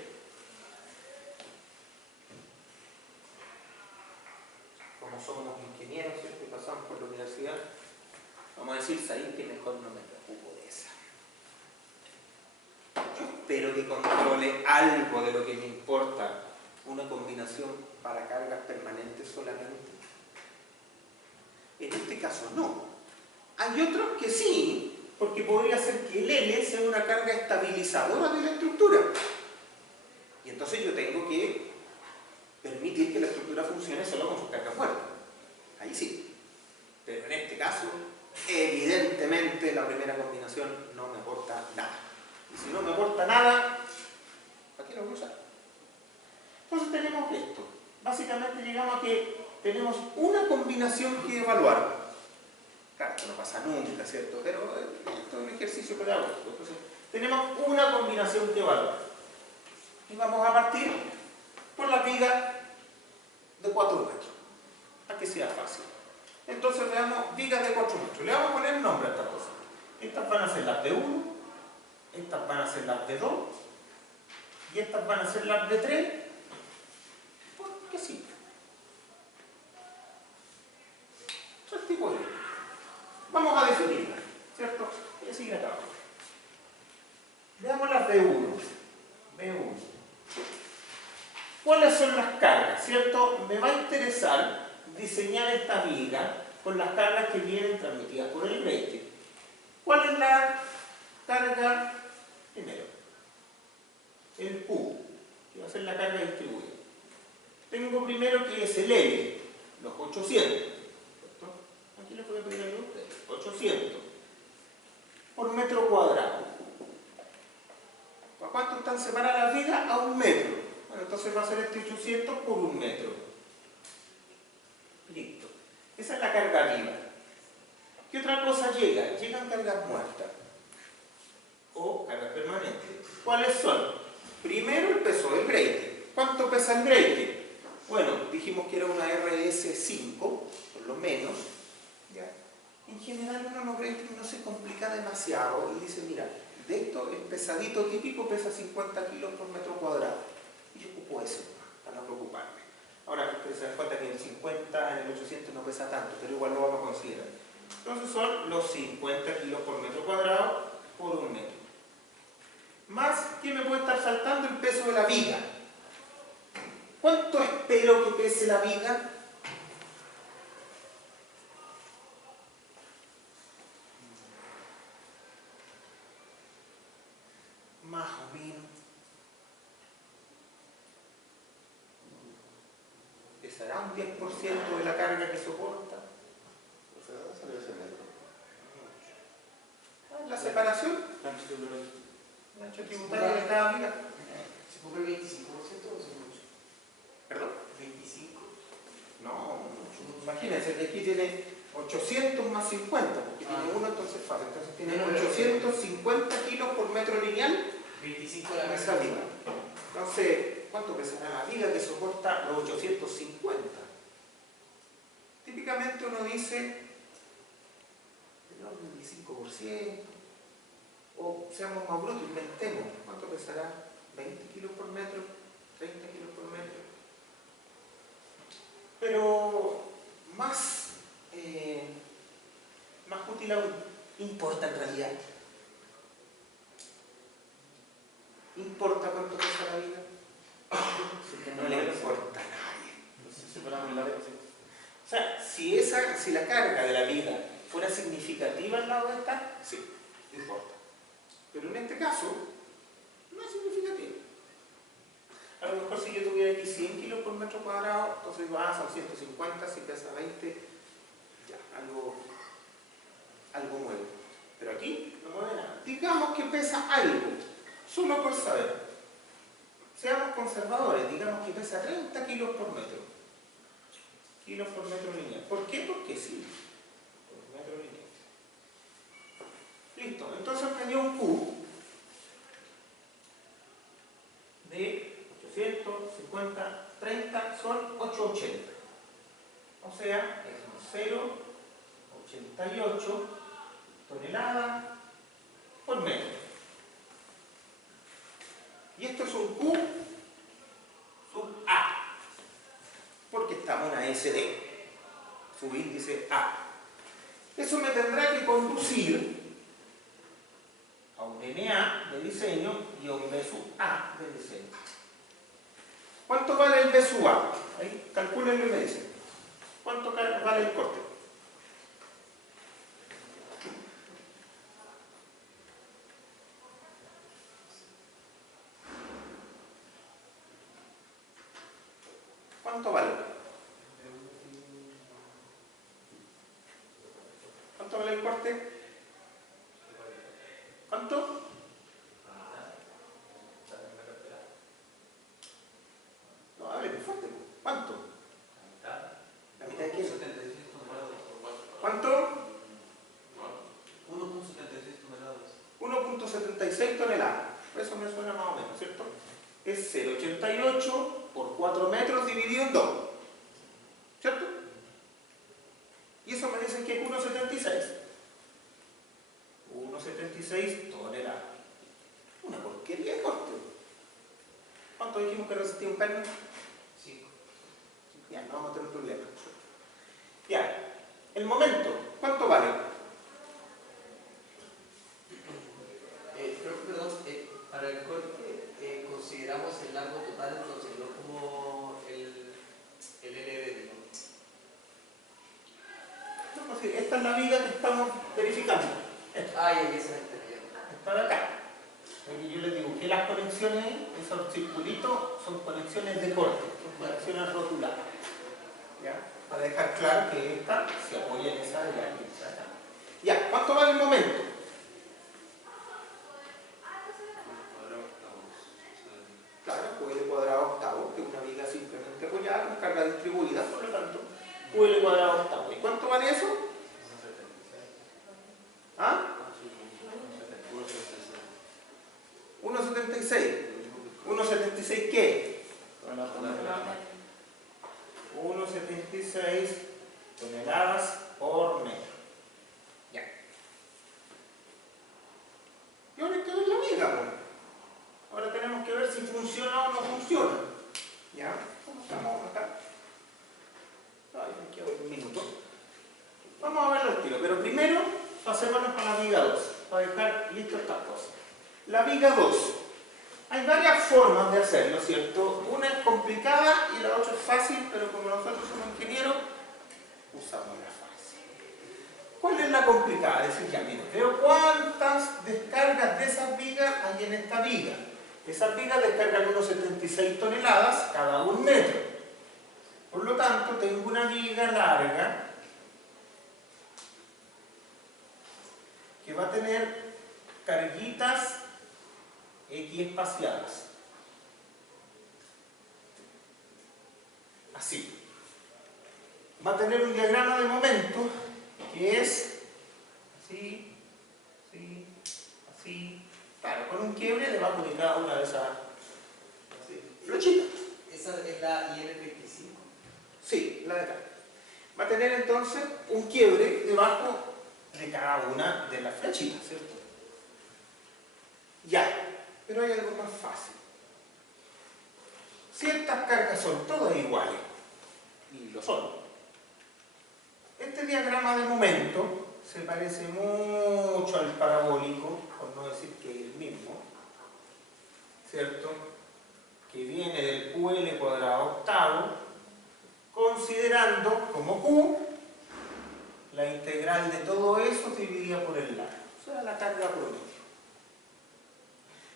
Como somos ingenieros, ¿cierto? Y pasamos por la universidad, vamos a decir, ¿sabéis que mejor no me preocupo de esa? Yo espero que controle algo de lo que me importa, una combinación para cargas permanentes solamente. En este caso no. Hay otros que sí, porque podría ser que el L sea una carga estabilizadora de la estructura. Y entonces yo tengo que permitir que la estructura funcione solo con sus cargas muertas. Ahí sí. Pero en este caso, evidentemente la primera combinación no me aporta nada. Y si no me aporta nada, ¿para qué lo voy a usar? Entonces tenemos esto. Básicamente llegamos a que tenemos una combinación que evaluar. Claro, esto no pasa nunca, ¿cierto? Pero esto es un ejercicio pedagógico. Entonces, tenemos una combinación que evaluar. Y vamos a partir por la viga de 4 metros, para que sea fácil. Entonces veamos vigas de 4 metros. Le vamos a poner nombre a estas cosas. Estas van a ser las de 1, estas van a ser las de 2, y estas van a ser las de 3, porque sí. Tipo de. Vamos a definirlas, ¿cierto? Voy a seguir acá abajo. Veamos las de 1. B1. ¿Cuáles son las cargas? ¿Cierto? Me va a interesar diseñar esta viga con las cargas que vienen transmitidas por el breaker. ¿Cuál es la carga? Primero, el Q, que va a ser la carga distribuida. Tengo primero que es el L, los 800. Aquí les voy a pedir a ustedes, 800 por metro cuadrado. ¿Para cuánto está pueden separar las vigas a 1 metro. Bueno, entonces va a ser este 800 por 1 metro. Listo. Esa es la carga viva. ¿Qué otra cosa llega? Llegan cargas muertas o cargas permanentes. ¿Cuáles son? Primero el peso del grate. ¿Cuánto pesa el grate? Bueno, dijimos que era una RS5, por lo menos. ¿Ya? En general uno los grates no se complica demasiado y dice, mira, de esto el pesadito típico pesa 50 kilos por metro cuadrado. Y yo ocupo eso para no preocuparme. Ahora, ustedes se dan cuenta que en el 50, en el 800 no pesa tanto, pero igual lo vamos a considerar. Entonces son los 50 kilos por metro cuadrado por 1 metro. Más, ¿qué me puede estar faltando? El peso de la viga. ¿Cuánto espero que pese la viga? Más o menos. ¿Pesará un 10% de la carga que soporta? ¿La separación? ¿El ancho tributario de cada viga? ¿Se cumple el 25% o es mucho? ¿Perdón? 25. No, mucho. Imagínense que aquí tiene 800 más 50, porque tiene uno, entonces fácil. Entonces tiene 850 kilos por metro lineal. 25 la esa viga. Entonces, ¿cuánto pesará la viga que soporta los 850? Típicamente uno dice un 25%, o seamos más brutos, inventemos. ¿Cuánto pesará? 20 kilos por metro, 30 kilos por metro. Pero más útil aún, importa en realidad. ¿Importa cuánto pesa la vida? No le importa a nadie. O sea, si la carga de la vida fuera significativa al lado de esta, sí, importa. Pero en este caso, no es significativa. A lo mejor si yo tuviera aquí 100 kilos por metro cuadrado, entonces digo, son 150, si pesa 20, ya, algo mueve. Pero aquí no mueve nada. Digamos que pesa algo, solo por saber. Seamos conservadores, digamos que pesa 30 kilos por metro. Kilos por metro lineal. ¿Por qué? Porque sí. Por metro lineal. Listo. Entonces me dio un Q de 850, 30 son 880. O sea, es 0,88 toneladas por metro. Y esto es un Q sub A, porque estamos en una SD, subíndice A. Eso me tendrá que conducir a un NA de diseño y a un B sub A de diseño. ¿Cuánto vale el B sub A? Ahí calcúlenlo y me dicen. ¿Cuánto vale el corte? ¿Cuánto vale? ¿Cuánto vale el corte? ¿Cuánto? No, hábleme fuerte. ¿Cuánto? ¿La mitad de qué? ¿Cuánto? 1,76 toneladas. Eso me suena más o menos, ¿cierto? Es 0,88 por 4 metros dividido en 2. ¿Cierto? Y eso me dicen que es 1,76. 1,76 toneladas. Una porquería de corte. ¿Cuánto dijimos que resistía un perno? 5. Ya, no vamos a tener problema. Ya, el momento, ¿cuánto vale? Perdón, para el corte consideramos el largo total, entonces no como el LD, digamos. No, pues sí, esta es la viga que estamos verificando. Ya se me Está de acá. Aquí yo les dibujé las conexiones, esos circulitos son conexiones de corte, son conexiones rotuladas. ¿Ya? Para dejar claro que esta se apoya en esa de aquí. Ya, ¿cuánto vale el momento? fuerza distribuida, por lo tanto, QL cuadrado octavo. ¿Y cuánto vale eso? ¿Ah? 1,76. ¿1,76 qué? 1,76 toneladas por metro. Ya. Y ahora hay que ver la viga, pues. Ahora tenemos que ver si funciona o no funciona. ¿Ya? ¿Cómo estamos acá? Ay, me quedo un minuto. Vamos a verlo al tiro, pero primero pasémonos para la viga 2, para dejar listas estas cosas. La viga 2. Hay varias formas de hacerlo, ¿cierto? Una es complicada y la otra es fácil, pero como nosotros somos ingenieros, usamos la fácil. ¿Cuál es la complicada? Es decir, ya miren, veo cuántas descargas de esas vigas hay en esta viga. Esas vigas descargan unos 76 toneladas cada 1 metro. Por lo tanto, tengo una viga larga que va a tener carguitas X espaciadas. Así. Va a tener un diagrama de momento que es así, así, así. Claro, con un quiebre debajo de cada una de esas flechitas. ¿Esa es la IL25? Sí, la de acá. Va a tener entonces un quiebre debajo de cada una de las flechitas, ¿cierto? Ya, pero hay algo más fácil. Si estas cargas son todas iguales, y lo son, este diagrama de momento se parece mucho al parabólico, por no decir que es el mismo, ¿cierto? Que viene del QL cuadrado octavo, considerando como Q la integral de todo eso dividida por el largo, o sea, la carga promedio.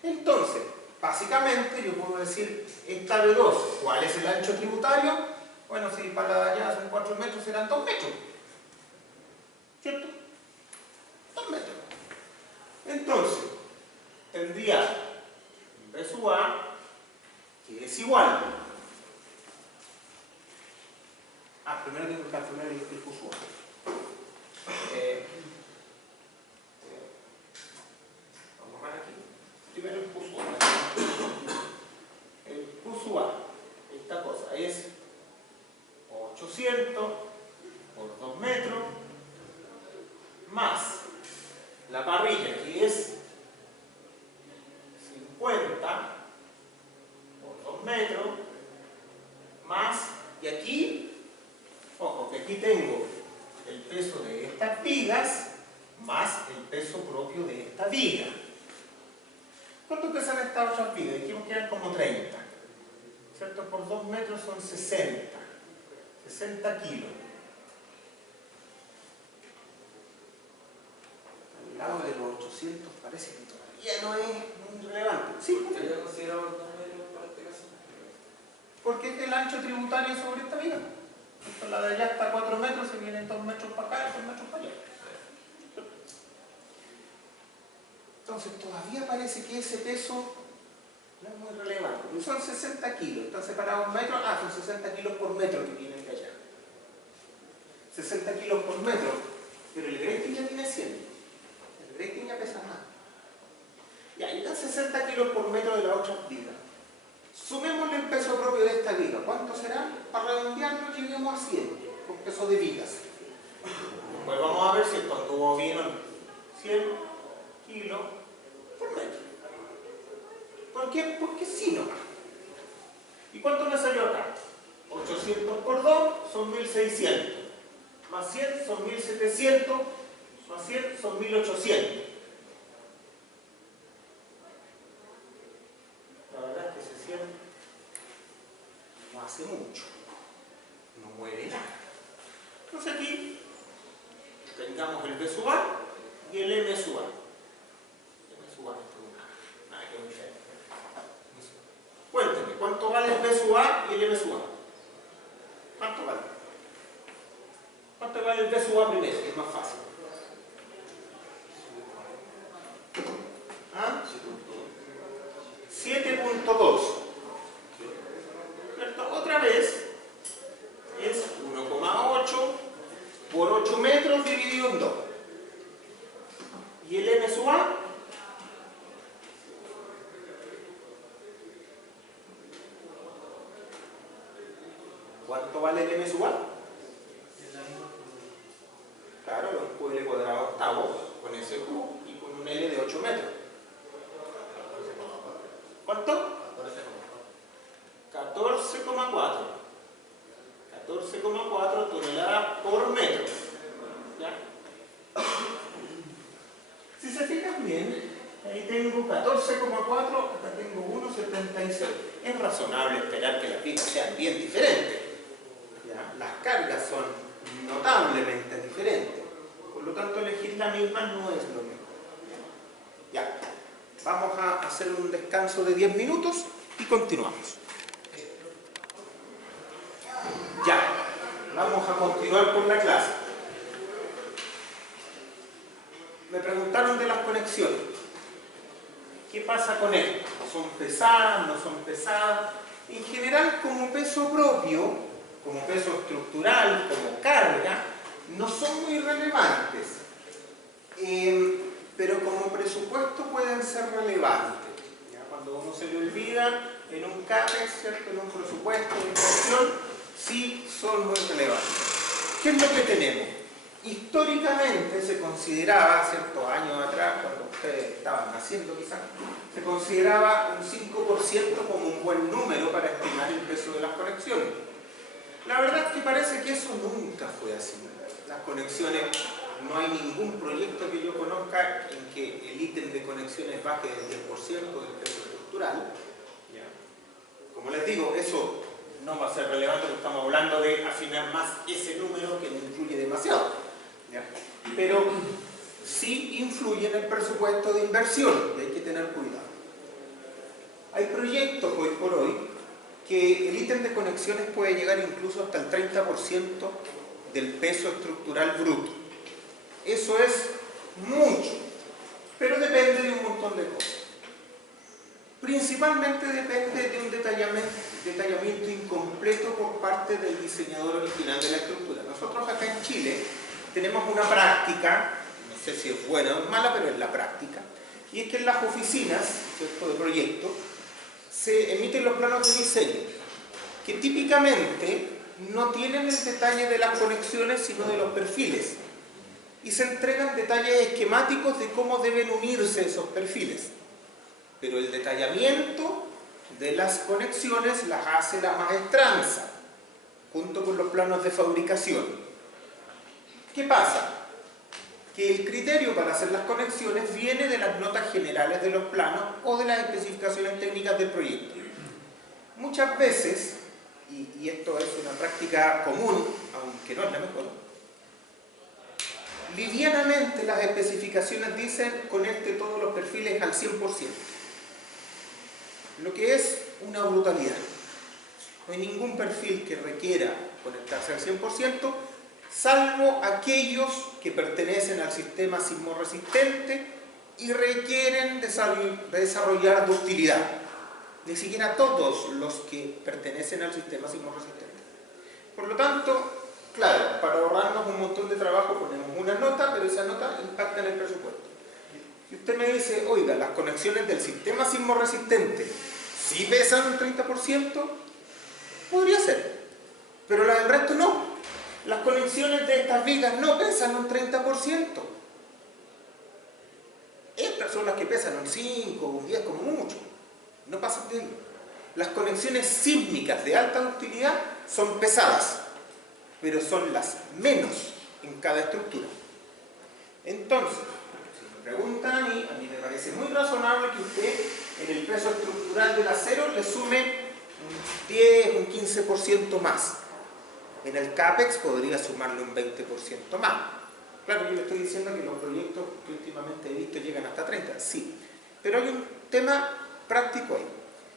Entonces, básicamente yo puedo decir esta B2, ¿cuál es el ancho tributario? Bueno, si para la de allá son 4 metros, serán 2 metros. ¿Cierto? 2 metros. Entonces, tendría B sub A, que es igual. Primero tengo que calcular el Q sub A. Vamos a ver aquí. Primero el Q sub A. El Q sub A, esta cosa es 800 por 2 metros más la parrilla, que es 50 por 2 metros más, y aquí, ojo, que aquí tengo el peso de estas vigas más el peso propio de esta viga. ¿Cuánto pesan estas otras vigas? Dijimos que eran como 30, ¿cierto? Por 2 metros son 60 kilos. Al lado de los 800 parece que todavía no es muy relevante. Sí, ¿Por qué yo considero 2 metros para este caso? porque es el ancho tributario sobre esta viga. La de allá está a 4 metros, se vienen 2 metros para acá y 2 metros para allá. Entonces todavía parece que ese peso no es muy relevante. Son 60 kilos, están separados metros, son 60 kilos por metro que vienen de allá. 60 kilos por metro, pero el grating ya viene siendo. El grating ya pesa más. Y ahí están 60 kilos por metro de la otra viga. Sumémosle el peso propio de esta viga. ¿Cuánto será? Para redondearlo lleguemos a 100 con peso de vigas. Pues vamos a ver si esto anduvo bien o no. 100 kilos por metro. ¿Por qué? Porque sí nomás. ¿Y cuánto me salió acá? 800 por 2 son 1600. Más 100 son 1700. Más 100 son 1800. La verdad es que ese 100 no hace mucho. No mueve nada. Entonces aquí tengamos el B sub A y el M sub A. M sub A esto es nada que ver. Cuénteme, ¿cuánto vale el B sub A y el M sub A? ¿Cuánto vale? ¿Cuánto vale el B sub A primero? Que es más fácil. ¿Ah? 7.2. ¿Cierto? Otra vez, ¿Cuánto vale el m sub a? Claro, un QL cuadrado octavo con ese Q y con un L de 8 metros. ¿Cuánto? 14,4. 14,4 toneladas por metro. ¿Ya? Si se fijan bien, ahí tengo 14,4, acá tengo 1,76. Es razonable esperar que las vigas sean bien diferentes. ¿Ya? Las cargas son notablemente diferentes. Por lo tanto, elegir la misma no es lo mejor. Ya. Vamos a hacer un descanso de 10 minutos y continuamos. Ya. Vamos a continuar con la clase. Me preguntaron de las conexiones. ¿Qué pasa con esto? ¿Son pesadas? ¿No son pesadas? En general, como peso propio, como peso estructural, como carga, no son muy relevantes. Pero como presupuesto pueden ser relevantes. ¿Ya? Cuando uno se le olvida en un CAPEX, ¿cierto? En un presupuesto de inversión, sí son muy relevantes. ¿Qué es lo que tenemos? Históricamente se consideraba, ciertos años atrás, cuando ustedes estaban naciendo quizás, se consideraba un 5% como un buen número para estimar el peso de las conexiones. La verdad es que parece que eso nunca fue así. Las conexiones, no hay ningún proyecto que yo conozca en que el ítem de conexiones baje del 10% del peso estructural. Como les digo, eso no va a ser relevante porque estamos hablando de afinar más ese número que no influye demasiado. ¿Ya? Pero sí influye en el presupuesto de inversión y hay que tener cuidado. Hay proyectos hoy por hoy que el ítem de conexiones puede llegar incluso hasta el 30% del peso estructural bruto. Eso es mucho, pero depende de un montón de cosas. Principalmente depende de un detallamiento incompleto por parte del diseñador original de la estructura. Nosotros acá en Chile tenemos una práctica, no sé si es buena o mala, pero es la práctica, y es que en las oficinas, ¿cierto?, de proyectos se emiten los planos de diseño, que típicamente no tienen el detalle de las conexiones, sino de los perfiles, y se entregan detalles esquemáticos de cómo deben unirse esos perfiles. Pero el detallamiento de las conexiones las hace la maestranza, junto con los planos de fabricación. ¿Qué pasa? Que el criterio para hacer las conexiones viene de las notas generales de los planos o de las especificaciones técnicas del proyecto. Muchas veces, y esto es una práctica común, aunque no es la mejor, livianamente las especificaciones dicen conecte todos los perfiles al 100%. Lo que es una brutalidad. No hay ningún perfil que requiera conectarse al 100%, salvo aquellos que pertenecen al sistema sismorresistente y requieren desarrollar ductilidad. Ni siquiera todos los que pertenecen al sistema sismorresistente. Por lo tanto, claro, para ahorrarnos un montón de trabajo ponemos una nota, pero esa nota impacta en el presupuesto. Si usted me dice, oiga, las conexiones del sistema sismorresistente ¿sí pesan un 30%? Podría ser, pero las del resto no. Las conexiones de estas vigas no pesan un 30%. Estas son las que pesan un 5 o un 10 como mucho. No pasan de ahí. Las conexiones sísmicas de alta ductilidad son pesadas, pero son las menos en cada estructura. Entonces, si me preguntan a mí me parece muy razonable que usted en el peso estructural del acero le sume un 10, un 15% más. En el CAPEX podría sumarle un 20% más. Claro, yo le estoy diciendo que los proyectos que últimamente he visto llegan hasta 30%, sí. Pero hay un tema práctico ahí.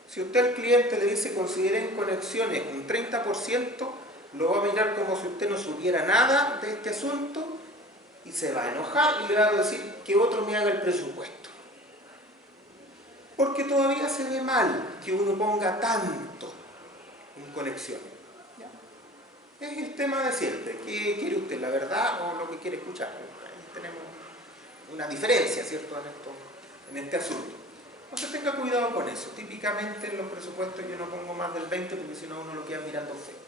Si usted al cliente le dice consideren conexiones un 30%, lo va a mirar como si usted no supiera nada de este asunto y se va a enojar y le va a decir que otro me haga el presupuesto. Porque todavía se ve mal que uno ponga tanto en conexiones. ¿Ya? Es el tema de siempre. ¿Qué quiere usted, la verdad o lo que quiere escuchar? Ahí tenemos una diferencia, ¿cierto?, en este asunto. Entonces tenga cuidado con eso. Típicamente en los presupuestos yo no pongo más del 20% porque si no uno lo queda mirando feo.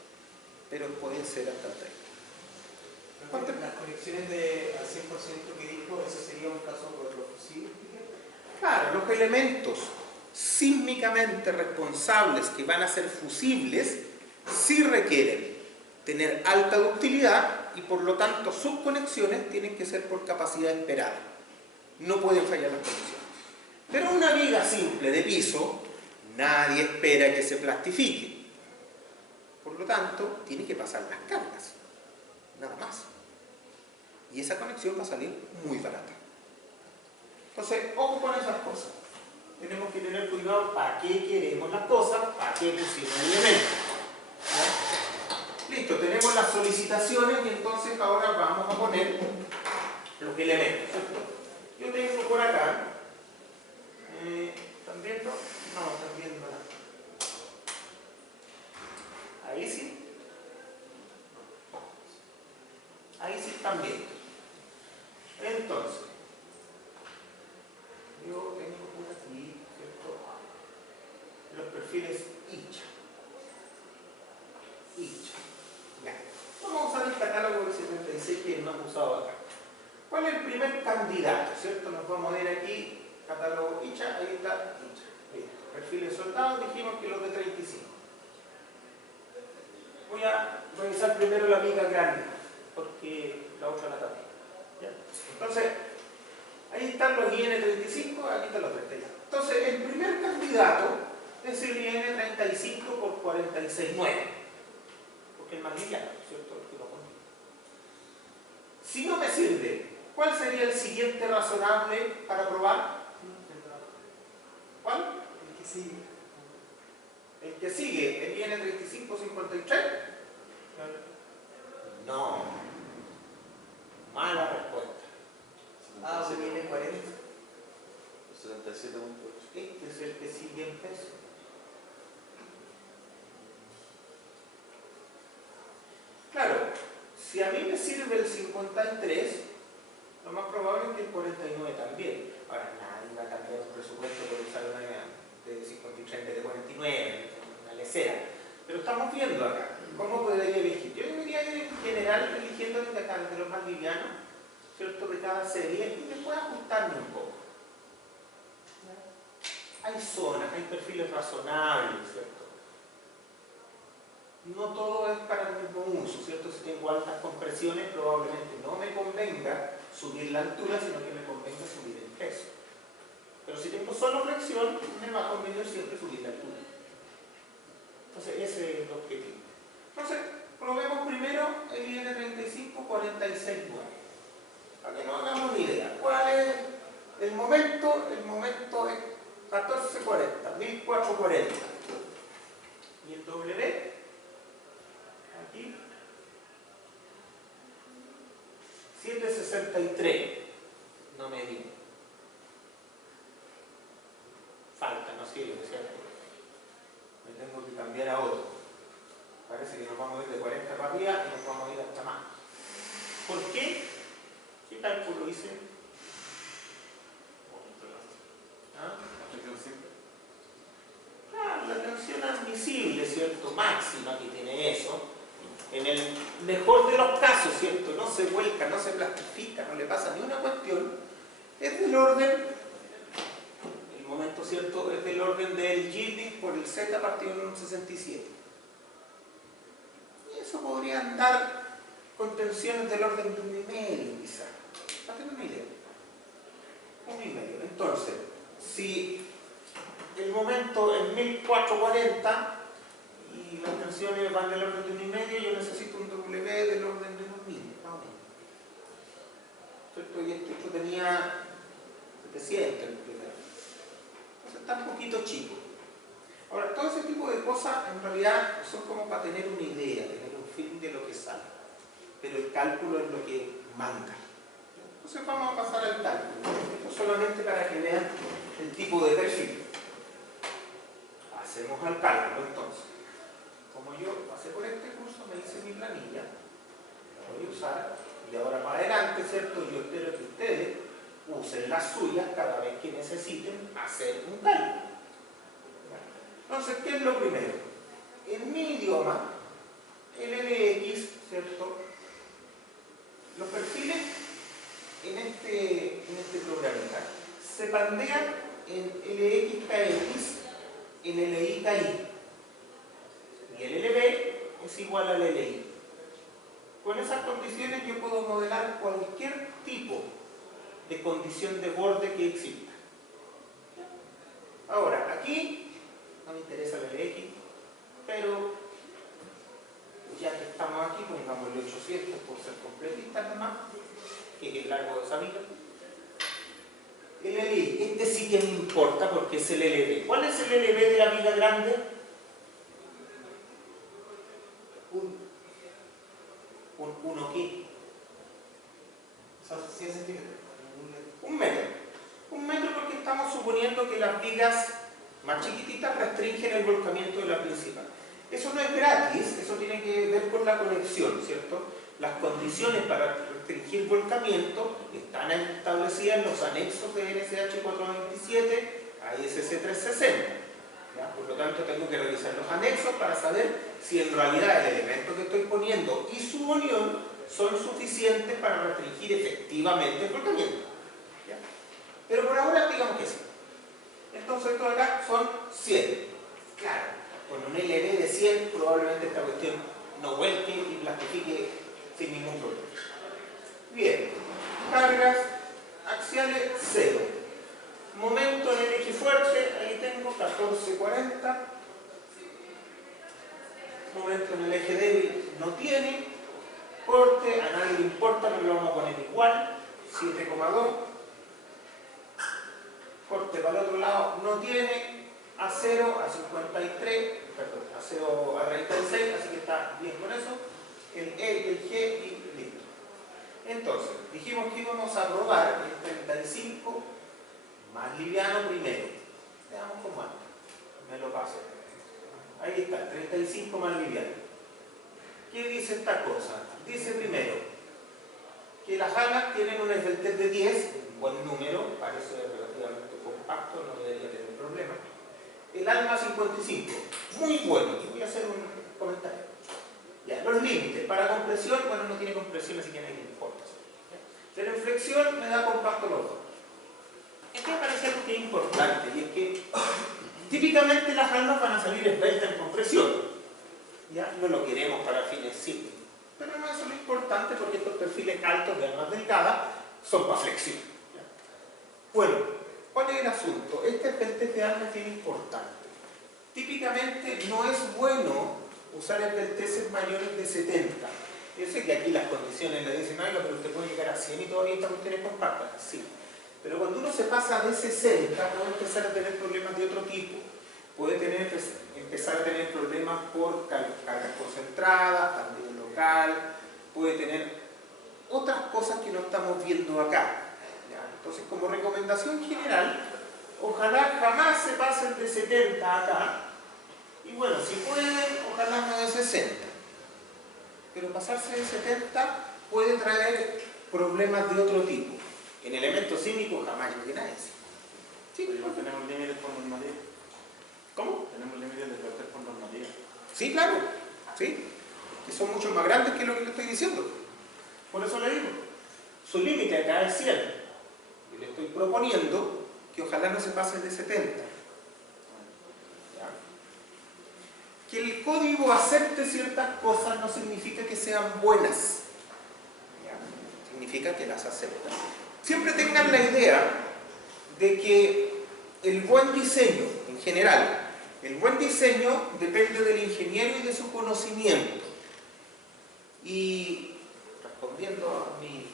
pero pueden ser hasta 30. Las conexiones al 100% que dijo, ¿eso sería un caso por lo fusible? Claro, los elementos sísmicamente responsables que van a ser fusibles sí requieren tener alta ductilidad y por lo tanto sus conexiones tienen que ser por capacidad esperada. No pueden fallar las conexiones. Pero una viga simple de piso, nadie espera que se plastifique. Por lo tanto, tiene que pasar las cargas. Nada más. Y esa conexión va a salir muy barata. Entonces, ojo con esas cosas. Tenemos que tener cuidado para qué queremos las cosas, para qué pusimos el elemento. ¿Ya? Listo, tenemos las solicitaciones y entonces ahora vamos a poner los elementos. Yo tengo por acá, ¿están viendo? No, están viendo nada. Ahí sí. Ahí sí están viendo. Entonces, yo tengo por aquí, ¿cierto? Los perfiles hincha. Ya. Vamos a usar el catálogo del 76 que no hemos usado acá. ¿Cuál es el primer candidato? ¿Cierto? Nos vamos a ver aquí, catálogo hincha, ahí está hincha. Perfiles soldados, dijimos que los de 35. Voy a revisar primero la viga grande, porque la otra la tapé. ¿Ya? Entonces, ahí están los IN35, aquí están los 35. Entonces, el primer candidato es el IN35 por 46.9, porque es más liviano, ¿cierto? El que lo pone. Si no me sirve, ¿cuál sería el siguiente razonable para probar? ¿Cuál? El que sigue. El que sigue, el IN3553. No. Mala respuesta. Ah, pues viene 40. 77.8. Este es el que sigue en peso. Claro, si a mí me sirve el 53, lo más probable es que el 49 también. Ahora, nadie va a cambiar un presupuesto por usar una de 53 en vez de 49, una lecera. Pero estamos viendo acá, ¿cómo podría elegir? Yo debería ir en general eligiendo desde acá, desde los más livianos, ¿cierto? De cada serie, y después ajustarme un poco. Hay zonas, hay perfiles razonables, ¿cierto? No todo es para el mismo uso, ¿cierto? Si tengo altas compresiones, probablemente no me convenga subir la altura, sino que me convenga subir el peso. Pero si tengo solo flexión, me va a convenir siempre subir la altura. Entonces, ese es el objetivo. Entonces, probemos primero el IN35 46.9. Para que no hagamos una idea. ¿Cuál es el momento? El momento es 1440, 1440. Y el W, aquí, 763. No me digo. Falta, no sirve, ¿cierto? Me tengo que cambiar a otro. Parece que nos vamos a ir de 40 para arriba y nos vamos a ir hasta más. ¿Por qué? ¿Qué cálculo hice? ¿Ah? Claro, la tensión admisible, ¿cierto? Máxima que tiene eso. En el mejor de los casos, ¿cierto? No se vuelca, no se plastifica, no le pasa ni una cuestión. Es del orden, el momento, ¿cierto? Es del orden del yielding por el Z partido en un 67. Y eso podría andar con tensiones del orden de 1,5, quizás. Para tener una idea. 1,5. Entonces, si el momento es 1440 y las tensiones van del orden de 1,5, yo necesito un W del orden de 2.000, más o menos. ¿Cierto? Y esto tenía 700 el primero. Entonces está un poquito chico. Ahora, todo ese tipo de cosas en realidad son como para tener una idea, tener un feeling de lo que sale. Pero el cálculo es lo que manda. Entonces vamos a pasar al cálculo. Esto solamente para que vean el tipo de perfil. Hacemos el cálculo entonces. Como yo pasé por este curso, me hice mi planilla, la voy a usar, y de ahora para adelante, ¿cierto? Yo espero que ustedes usen las suyas cada vez que necesiten hacer un cálculo. Entonces, ¿qué es lo primero? En mi idioma, LLX, ¿cierto? Los perfiles en este programita se pandean en LXKX, en LIKI. Y el LB es igual al LI. Con esas condiciones yo puedo modelar cualquier tipo de condición de borde que exista. Ahora, aquí no me interesa el LX, pero ya que estamos aquí, pongámosle 800 por ser completistas nomás, que es el largo de esa viga. El LI, este sí que me importa porque es el LB. ¿Cuál es el LB de la viga grande? ¿Uno qué? 100 centímetros. Un metro. Un metro porque estamos suponiendo que las vigas más chiquititas restringen el volcamiento de la principal. Eso no es gratis, eso tiene que ver con la conexión, ¿cierto? Las condiciones para restringir volcamiento están establecidas en los anexos de NSH 427 a ISC 360. ¿Ya? Por lo tanto, tengo que revisar los anexos para saber si en realidad el elemento que estoy poniendo y su unión son suficientes para restringir efectivamente el volcamiento. ¿Ya? Pero por ahora, digamos que sí. Entonces, esto de acá son 100. Claro, con un LB de 100 probablemente esta cuestión no vuelque y plastifique sin ningún problema. Bien, cargas axiales 0. Momento en el eje fuerte, ahí tengo 1440. Momento en el eje débil no tiene. Corte, a nadie le importa, pero lo vamos a poner igual, 7,2. Corte para el otro lado no tiene. A 0, a 53, perdón, a 0 a 36, así que está bien con eso. El E y el G y listo. Entonces, dijimos que íbamos a probar el 35 más liviano primero. Veamos cómo anda. Me lo paso. Ahí está, 35 más liviano. ¿Qué dice esta cosa? Dice primero que las alas tienen un esbeltez de 10, un buen número, parece relativamente compacto, no debería tener problema. El alma 55, muy bueno, y voy a hacer un comentario. Ya, los límites, para compresión, bueno, no tiene compresión, así que a nadie le importa. Pero en flexión me da compacto los dos. Esto me parece algo que es importante, y es que típicamente las almas van a salir esbeltas en compresión. Ya, no lo queremos para fines simples. Pero no es lo importante porque estos perfiles altos de almas delgadas son para flexión. ¿Ya? Bueno, ¿cuál es el asunto? Este esbeltez de alma es bien importante. Típicamente no es bueno usar esbelteces mayores de 70. Yo sé que aquí las condiciones le dicen, oiga, pero usted puede llegar a 100 y todavía esta cuestión es compacta. Sí. Pero cuando uno se pasa de 60, puede empezar a tener problemas de otro tipo. Puede empezar a tener problemas por cargas concentradas, también local, puede tener otras cosas que no estamos viendo acá. ¿Ya? Entonces, como recomendación general, ojalá jamás se pasen de 70 acá, y bueno, si pueden, ojalá no de 60. Pero pasarse de 70 puede traer problemas de otro tipo. En elementos cínicos jamás lleguen a eso. Sí, pero igual tenemos límites por normativa. ¿Cómo? Tenemos límites de esbeltez por normativa. Sí, claro. Sí. Que son mucho más grandes que lo que le estoy diciendo. Por eso le digo. Su límite acá es 100. Y le estoy proponiendo que ojalá no se pase de 70. ¿Ya? Que el código acepte ciertas cosas no significa que sean buenas. ¿Ya? Significa que las acepta. Siempre tengan la idea de que el buen diseño, en general, el buen diseño depende del ingeniero y de su conocimiento. Y respondiendo a mi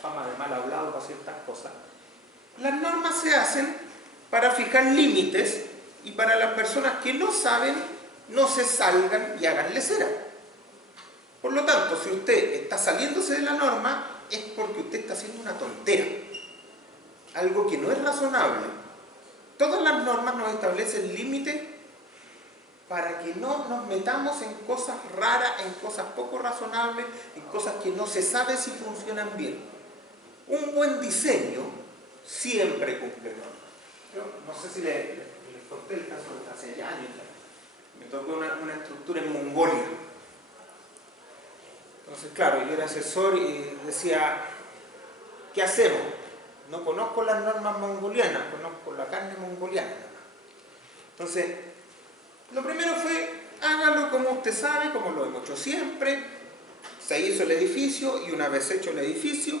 fama de mal hablado para ciertas cosas, las normas se hacen para fijar límites y para las personas que no saben, no se salgan y háganle cera. Por lo tanto, si usted está saliéndose de la norma, es porque usted está haciendo una tontera. Algo que no es razonable. Todas las normas nos establecen límites para que no nos metamos en cosas raras, en cosas poco razonables, en cosas que no se sabe si funcionan bien. Un buen diseño siempre cumple normas. Yo no sé si les conté el caso de hace años. Me tocó una estructura en Mongolia. Entonces, claro, yo era asesor y decía, ¿qué hacemos? No conozco las normas mongolianas, conozco la carne mongoliana. Entonces, lo primero fue, hágalo como usted sabe, como lo hemos hecho siempre. Se hizo el edificio y una vez hecho el edificio,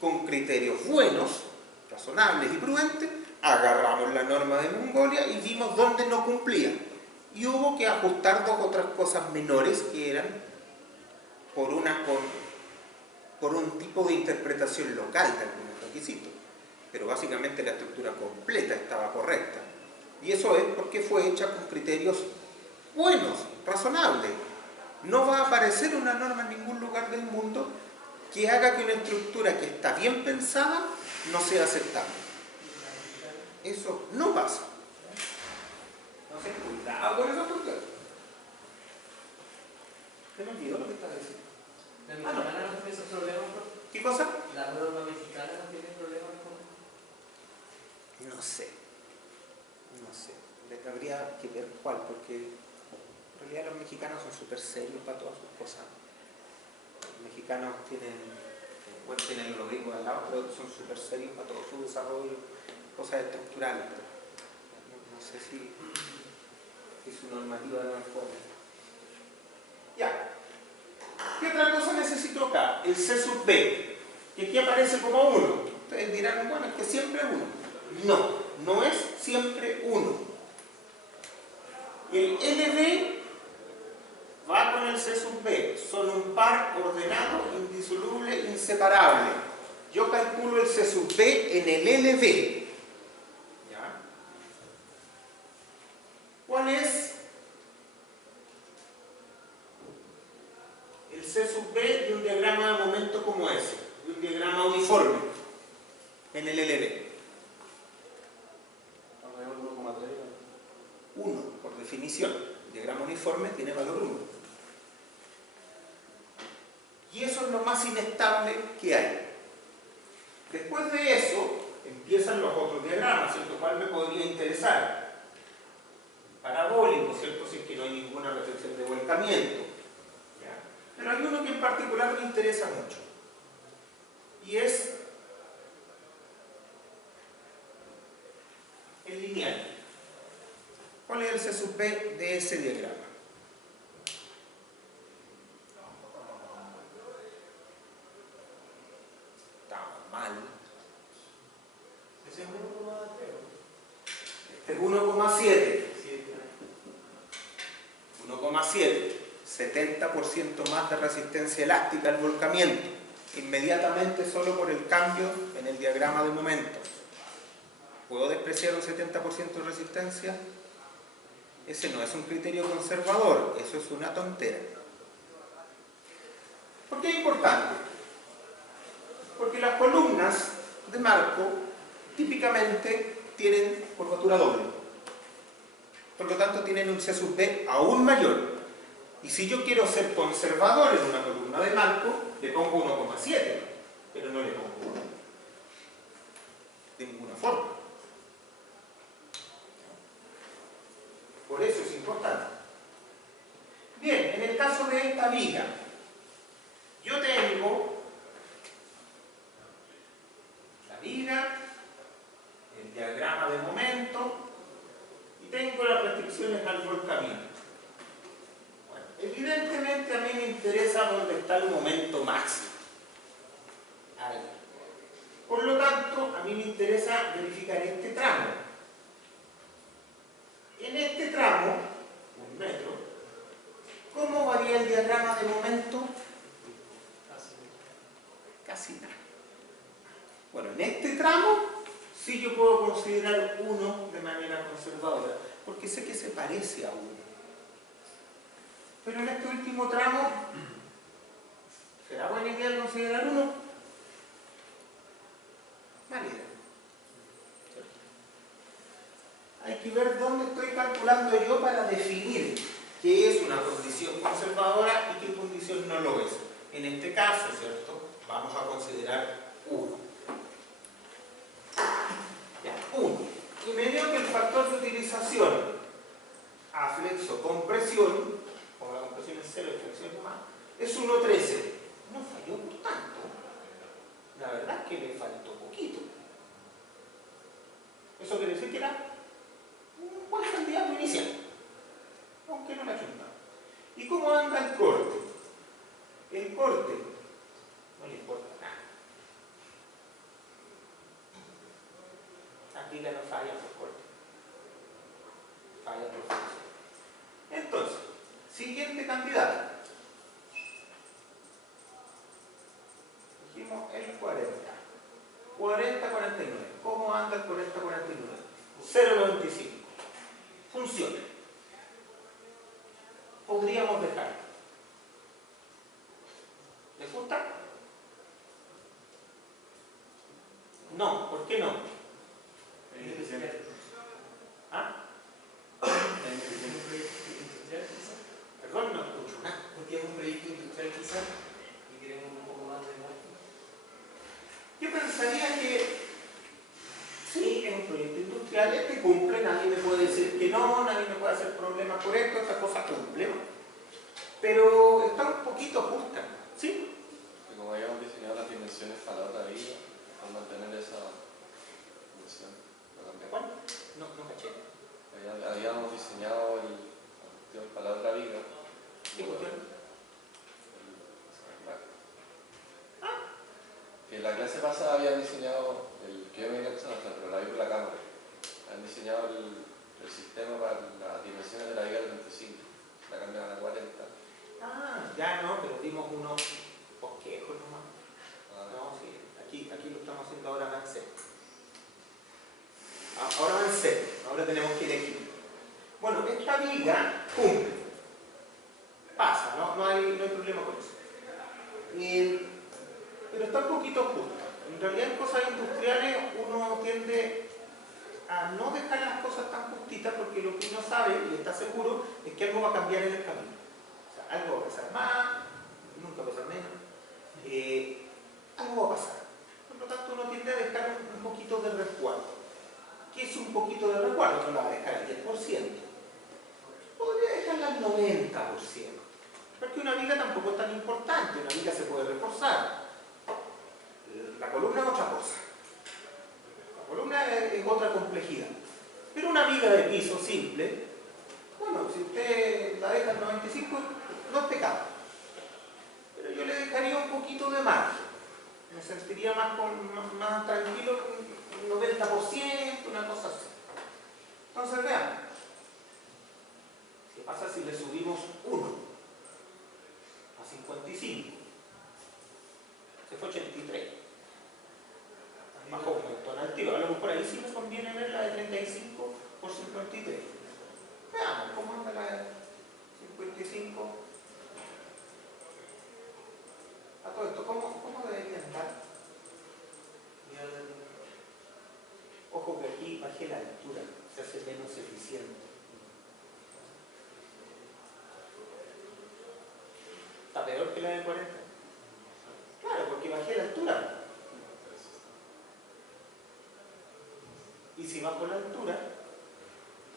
con criterios buenos, razonables y prudentes, agarramos la norma de Mongolia y vimos dónde no cumplía. Y hubo que ajustar dos o tres cosas menores que eran por un tipo de interpretación local de algunos requisitos. Pero básicamente la estructura completa estaba correcta. Y eso es porque fue hecha con criterios buenos, razonables. No va a aparecer una norma en ningún lugar del mundo que haga que una estructura que está bien pensada no sea aceptable. Eso no pasa. Entonces, cuidado con esa estructura. ¿Se me olvidó lo que estaba diciendo? ¿La mexicana no tiene esos problemas? ¿Qué cosa? ¿La norma mexicana no tiene problemas con...? No sé. Habría que ver cuál, porque en realidad los mexicanos son súper serios para todas sus cosas. Los mexicanos tienen lo gringo al lado, pero son súper serios para todo su desarrollo, cosas estructurales. No sé si su normativa no es fuerte. Ya. ¿Qué otra cosa necesito acá? El C sub B, que aquí aparece como 1. Ustedes dirán, bueno, es que siempre es 1. No es siempre 1. El LB va con el C sub B, son un par ordenado, indisoluble, inseparable. Yo calculo el C sub B en el LB. ¿Ya? ¿Cuál es el C sub B de un diagrama de momento como ese? De un diagrama uniforme en el LB. 1, por definición. El diagrama uniforme tiene valor 1. Y eso es lo más inestable que hay. Después de eso, empiezan los otros diagramas, ¿cierto? ¿Cuál me podría interesar? Parabólico, ¿cierto? Si es que no hay ninguna reflexión de volcamiento. ¿Ya? Pero hay uno que en particular me interesa mucho. Y es el lineal. ¿Cuál es el C sub B de ese diagrama? Estamos mal. Ese es 1,3. Este es 1,7. 1,7. 70% más de resistencia elástica al volcamiento. Inmediatamente solo por el cambio en el diagrama de momentos. ¿Puedo despreciar un 70% de resistencia? Ese no es un criterio conservador, eso es una tontera. ¿Por qué es importante? Porque las columnas de marco típicamente tienen curvatura doble. Por lo tanto tienen un C sub B aún mayor. Y si yo quiero ser conservador en una columna de marco, le pongo 1,7, pero no le pongo 1. De ninguna forma. Por eso es importante. Bien, en el caso de esta viga, yo tengo la viga, el diagrama de momento y tengo las restricciones al volcamiento. Bueno, evidentemente a mí me interesa dónde está el momento máximo. Ahí. Por lo tanto, a mí me interesa verificar este tramo. En este tramo, 1 metro, ¿cómo varía el diagrama de momento? Casi nada. Bueno, en este tramo sí yo puedo considerar 1 de manera conservadora, porque sé que se parece a 1. Pero en este último tramo, ¿será buena idea considerar 1? Mala idea. Hay que ver dónde estoy calculando yo para definir qué es una condición conservadora y qué condición no lo es. En este caso, ¿cierto? Vamos a considerar 1. Ya, 1. Y me dio que el factor de utilización a flexo con presión, como la compresión es 0 y flexión es más, es 1.13. No falló por tanto. La verdad es que le faltó poquito. Eso quiere decir que era un buen candidato inicial, aunque no la chuntaba. ¿Y cómo anda el corte? El corte no le importa nada. Aquí ya no falla por corte, falla por flexión. Entonces, siguiente candidato. Dijimos el 40. 40-49. ¿Cómo anda el 40-49? 0.95. Funciona. Podríamos dejarlo. ¿Les gusta? No. ¿Por qué no? Es ineficiente. ¿Ah? Es ineficiente. Perdón, no escucho nada. Porque es un proyecto industrial quizás y queremos un poco más de margen. Yo pensaría que sí, es un proyecto industrial, este cumple, nadie me puede decir que no, nadie me puede hacer problemas por esto, esta cosa cumple, pero está un poquito justa, ¿sí? Y como habíamos diseñado las dimensiones para la otra vida, al mantener esa dimensión, lo cambiamos. ¿Cuál? No caché. Habíamos diseñado la cuestión para la otra vida. ¿Qué cuestión? Que en la clase pasada habían diseñado, que yo me venía pensando, pero la vi por la cámara, habían diseñado el sistema para las dimensiones de la viga 35, la cambian a la 40. Ah, ya no, pero dimos unos bosquejos nomás. Ah, No, sí, aquí lo estamos haciendo ahora más en serio. Ahora va en serio, ahora tenemos que elegir. Bueno, esta viga cumple. Pasa, no hay problema con eso. Pero está un poquito justa. En realidad en cosas industriales uno tiende a no dejar las cosas tan justitas porque lo que uno sabe y está seguro es que algo va a cambiar en el camino. O sea, algo va a pasar más, nunca va a pasar menos. Algo va a pasar. Por lo tanto uno tiende a dejar un poquito de resguardo. ¿Qué es un poquito de resguardo? No lo va a dejar al 10%. Podría dejarla al 90%. Porque una viga tampoco es tan importante, una viga se puede reforzar. La columna es otra cosa. La columna es otra complejidad. Pero una viga de piso simple, bueno, si usted la deja al 95, no es pecado. Pero yo le dejaría un poquito de margen. Me sentiría más tranquilo, un 90%, una cosa así. Entonces veamos. ¿Qué pasa si le subimos 1 a 55? Se fue 83. Bajó un montón al tiro. A lo mejor ahí sí me conviene ver la de 35 por 53. Veamos cómo anda la de 55. A todo esto, ¿cómo debería andar? Ojo que aquí bajé la altura, se hace menos eficiente. ¿Está peor que la de 40? Claro, porque bajé la altura. Y si bajo la altura,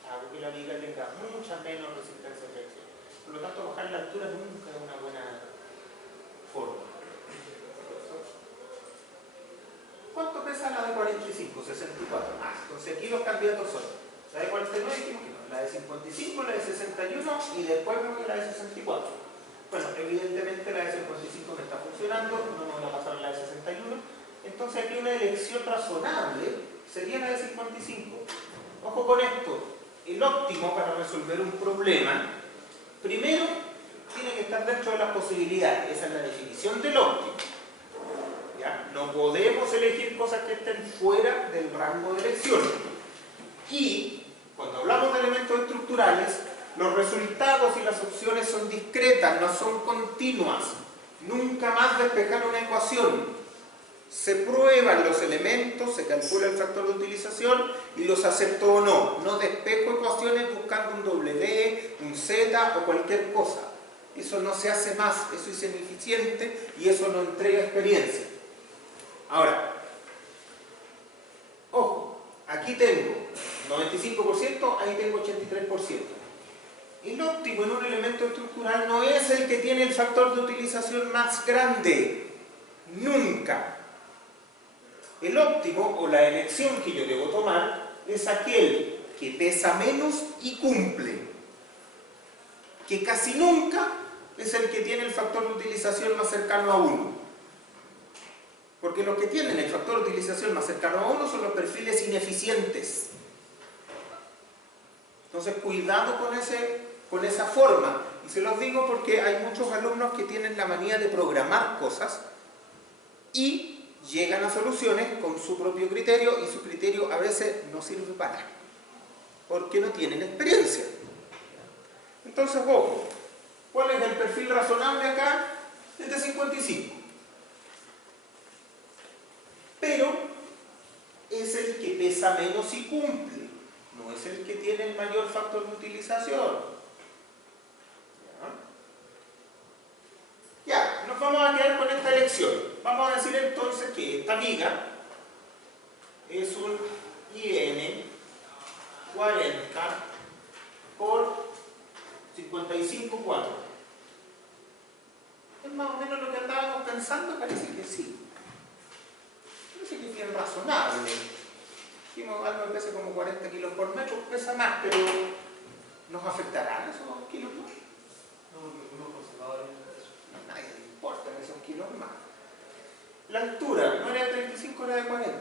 hago que la viga tenga mucha menos resistencia a fricción. Por lo tanto, bajar la altura nunca es una buena forma. ¿Cuánto pesa la de 45? 64. Entonces aquí los candidatos son la de 49, dijimos que no, la de 55, la de 61 y después la de 64. Bueno, evidentemente la de 55 me está funcionando, no me voy a pasar la de 61. Entonces aquí una elección razonable sería la de 55. Ojo con esto, el óptimo para resolver un problema, primero tiene que estar dentro de las posibilidades, esa es la definición del óptimo. ¿Ya? No podemos elegir cosas que estén fuera del rango de elección. Y cuando hablamos de elementos estructurales, los resultados y las opciones son discretas, no son continuas. Nunca más despejar una ecuación. Se prueban los elementos, se calcula el factor de utilización y los acepto o no. No despejo ecuaciones buscando un W, un Z o cualquier cosa. Eso no se hace más, eso es ineficiente y eso no entrega experiencia. Ahora, ojo, aquí tengo 95%, ahí tengo 83%. El óptimo en un elemento estructural no es el que tiene el factor de utilización más grande. Nunca. El óptimo, o la elección que yo debo tomar, es aquel que pesa menos y cumple. Que casi nunca es el que tiene el factor de utilización más cercano a 1. Porque los que tienen el factor de utilización más cercano a 1 son los perfiles ineficientes. Entonces, cuidado con esa forma. Y se los digo porque hay muchos alumnos que tienen la manía de programar cosas y llegan a soluciones con su propio criterio, y su criterio a veces no sirve para nada, porque no tienen experiencia. Entonces, ojo, ¿cuál es el perfil razonable acá? El de 55. Pero es el que pesa menos y cumple, no es el que tiene el mayor factor de utilización. Ya, nos vamos a quedar con esta elección. Vamos a decir entonces que esta viga es un IN 40 por 55,4. Es más o menos lo que andábamos pensando, parece que sí. Parece que es bien razonable. Dijimos algo que pesa como 40 kilos por metro, pesa más, pero ¿nos afectarán esos kilos más? A nadie le importa que sean kilos más. La altura no era de 35, era de 40.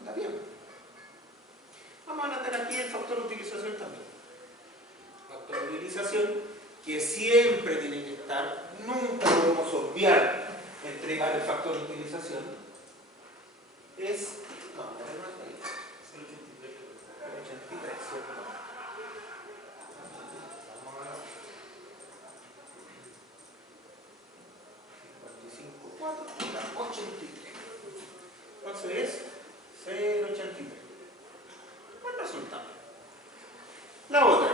Anda bien. Vamos a anotar aquí el factor de utilización también. Factor de utilización que siempre tiene que estar, nunca podemos obviar entregar el factor de utilización. Es, no, no es ahí. Es el 83, ¿cierto? Entonces es 0,83. Buen resultado. La otra.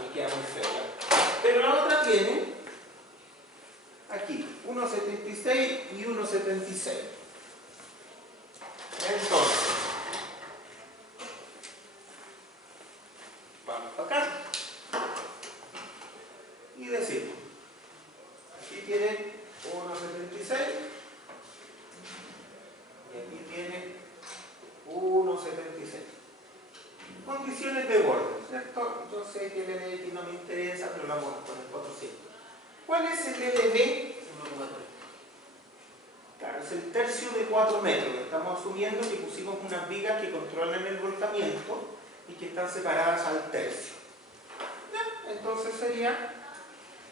Me queda muy fea. Pero la otra tiene aquí 1,76 y 1,76. Entonces, vamos para acá y decimos, aquí tiene 1,76 y aquí tiene 1,76. Condiciones de borde, ¿cierto? Yo sé que el LDX no me interesa, pero lo vamos a poner 400. ¿Cuál es el LD? 1,4. Claro, es el tercio de 4 metros. Estamos asumiendo que pusimos unas vigas que controlan el volcamiento y que están separadas al tercio. ¿Ya? Entonces sería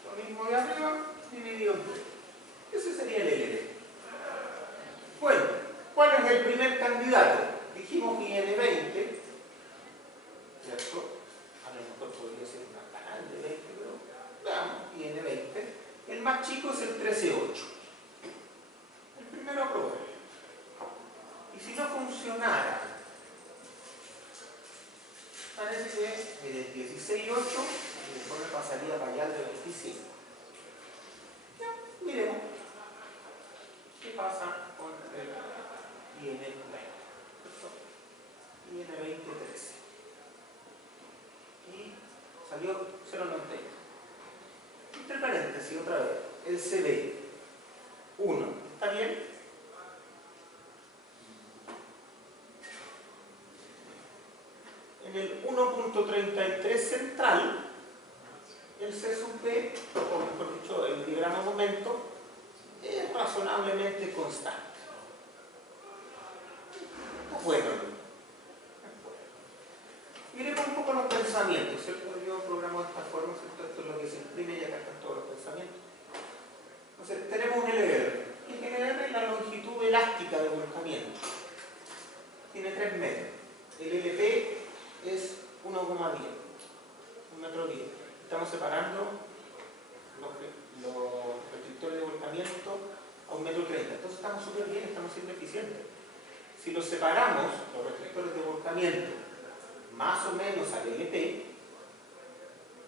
lo mismo de arriba dividido en 3. Ese sería el LD. Bueno, ¿cuál es el primer candidato? Dijimos IN20, ¿cierto? A lo mejor podría ser una canal de 20, pero veamos, IN20. El más chico es el 13,8. El primero a probar. Y si no funcionara, parece que el 16,8 y después me pasaría para allá el de 25. Ya, miremos qué pasa con el IN20. IN20 13. Y salió 0,90. Entre paréntesis, otra vez, el CD 1, ¿está bien? En el 1.33 central, el C sub B, o mejor dicho, el diagrama momento, es razonablemente constante. Está bueno. Miremos un poco los pensamientos, ¿cierto? Yo programo de esta forma, ¿cierto? Esto es lo que se imprime y acá están todos los pensamientos. Entonces, tenemos un LR. El LR es la longitud elástica del volcamiento. Tiene 3 metros. El LP es 1,10, 1,10 metros. Estamos separando los restrictores de volcamiento a 1,30 metros. Entonces estamos súper bien, estamos siendo eficientes. Si los separamos, los restrictores de volcamiento, más o menos al LP,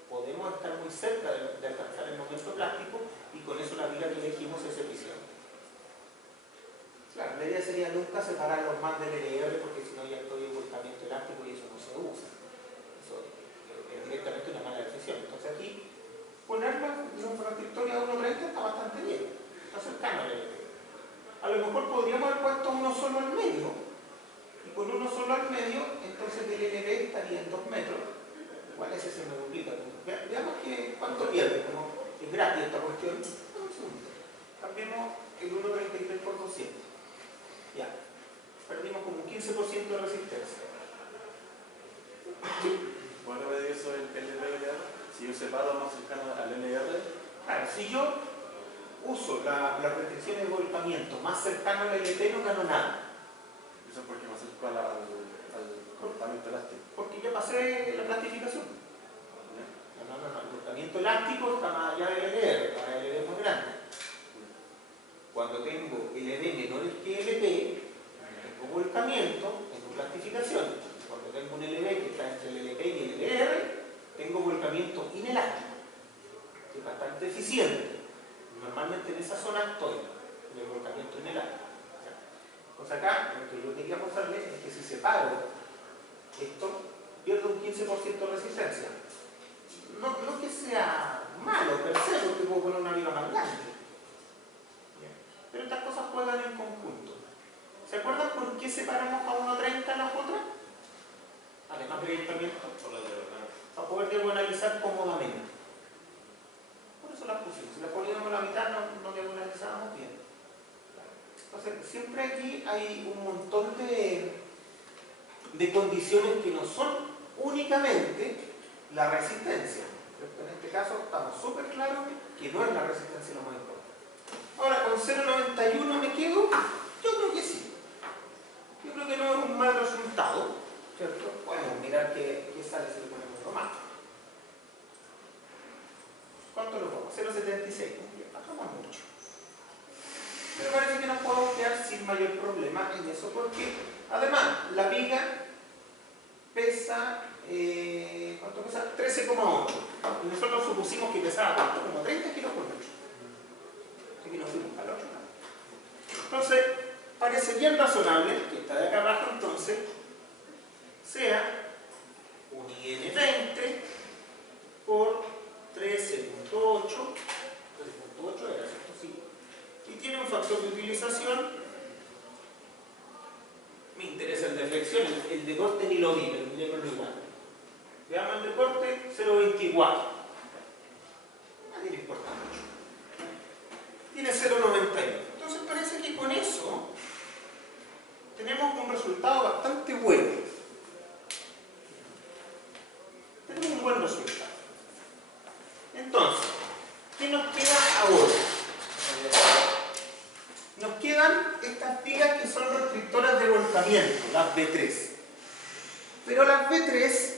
podemos estar muy cerca de alcanzar el momento plástico y con eso la viga que elegimos es eficiente. Claro, la idea sería nunca separarlos más del LR porque si no ya estoy en volcamiento elástico y eso no se puesto uno solo al medio, y con uno solo al medio, entonces el LB estaría en 2 metros. Igual ese se me duplica. Veamos que cuánto pierde, como es gratis esta cuestión. Un segundo. Cambiemos el 1.33 por 200. Ya. Perdimos como un 15% de resistencia. ¿Puedo medir eso el LR? Si yo separo más cercano al LR. Claro, si yo uso las restricciones de volcamiento más cercano al LT, no gano nada. Eso es porque me acerco al cortamiento elástico. Porque ya pasé la plastificación. No. El volcamiento elástico está más allá del LR, para el LD muy grande. Cuando tengo LD menores que LP, tengo volcamiento, tengo plastificación. Cuando tengo un LD que está entre el LP y el LR, tengo volcamiento inelástico. Es bastante eficiente. Normalmente en esa zona estoy, en el volcamiento inelástico. Entonces acá, lo que yo quería mostrarles es que si separo esto, pierdo un 15% de resistencia. No que sea malo per se, porque puedo poner una viga más grande. Pero estas cosas juegan en conjunto. ¿Se acuerdan por qué separamos a 1.30 las otras? Además de ayuntamiento, para poder diagonalizar cómodamente. Por eso las pusimos. Si las poníamos a la mitad, no diagonalizábamos bien. Entonces, siempre aquí hay un montón de condiciones que no son únicamente la resistencia. En este caso, estamos súper claros que no es la resistencia lo más importante. Ahora, con 0.91 me quedo. Yo creo que sí. Yo creo que no es un mal resultado, ¿cierto? Podemos mirar qué sale si le ponemos lo más. ¿Cuánto lo pongo? 0.76. Bajamos mucho. Pero parece que nos podemos quedar sin mayor problema en eso, porque además la viga pesa, ¿cuánto pesa? 13,8. Y nosotros supusimos que pesaba ¿cuánto? Como 30 kilos por metro. Así que nos fuimos al otro lado. Entonces, parece bien razonable que esta de acá abajo entonces sea un IN20 por 13.8. 13.8 era, ¿cierto? Sí. Y tiene un factor de utilización. Me interesa el de flexión, el de corte ni lo vi, pero miremos igual. Veamos el de corte, 0.24. Nadie le importa mucho. Tiene 0.91. Entonces parece que con eso tenemos un resultado bastante bueno. Tenemos un buen resultado. Entonces, ¿qué nos queda ahora? Nos quedan estas vigas que son restrictoras de volcamiento, las B3. Pero las B3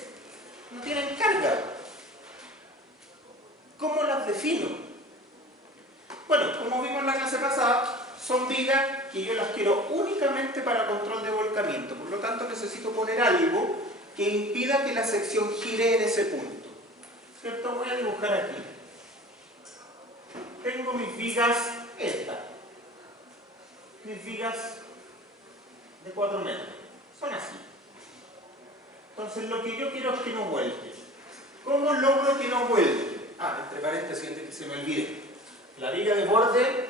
no tienen carga. ¿Cómo las defino? Bueno, como vimos en la clase pasada, son vigas que yo las quiero únicamente para control de volcamiento. Por lo tanto, necesito poner algo que impida que la sección gire en ese punto. ¿Cierto? Voy a dibujar aquí. Tengo mis vigas, estas. Mis vigas de 4 metros. Son así. Entonces lo que yo quiero es que no vuelque. ¿Cómo logro que no vuelque? Entre paréntesis, antes que se me olvide. La viga de borde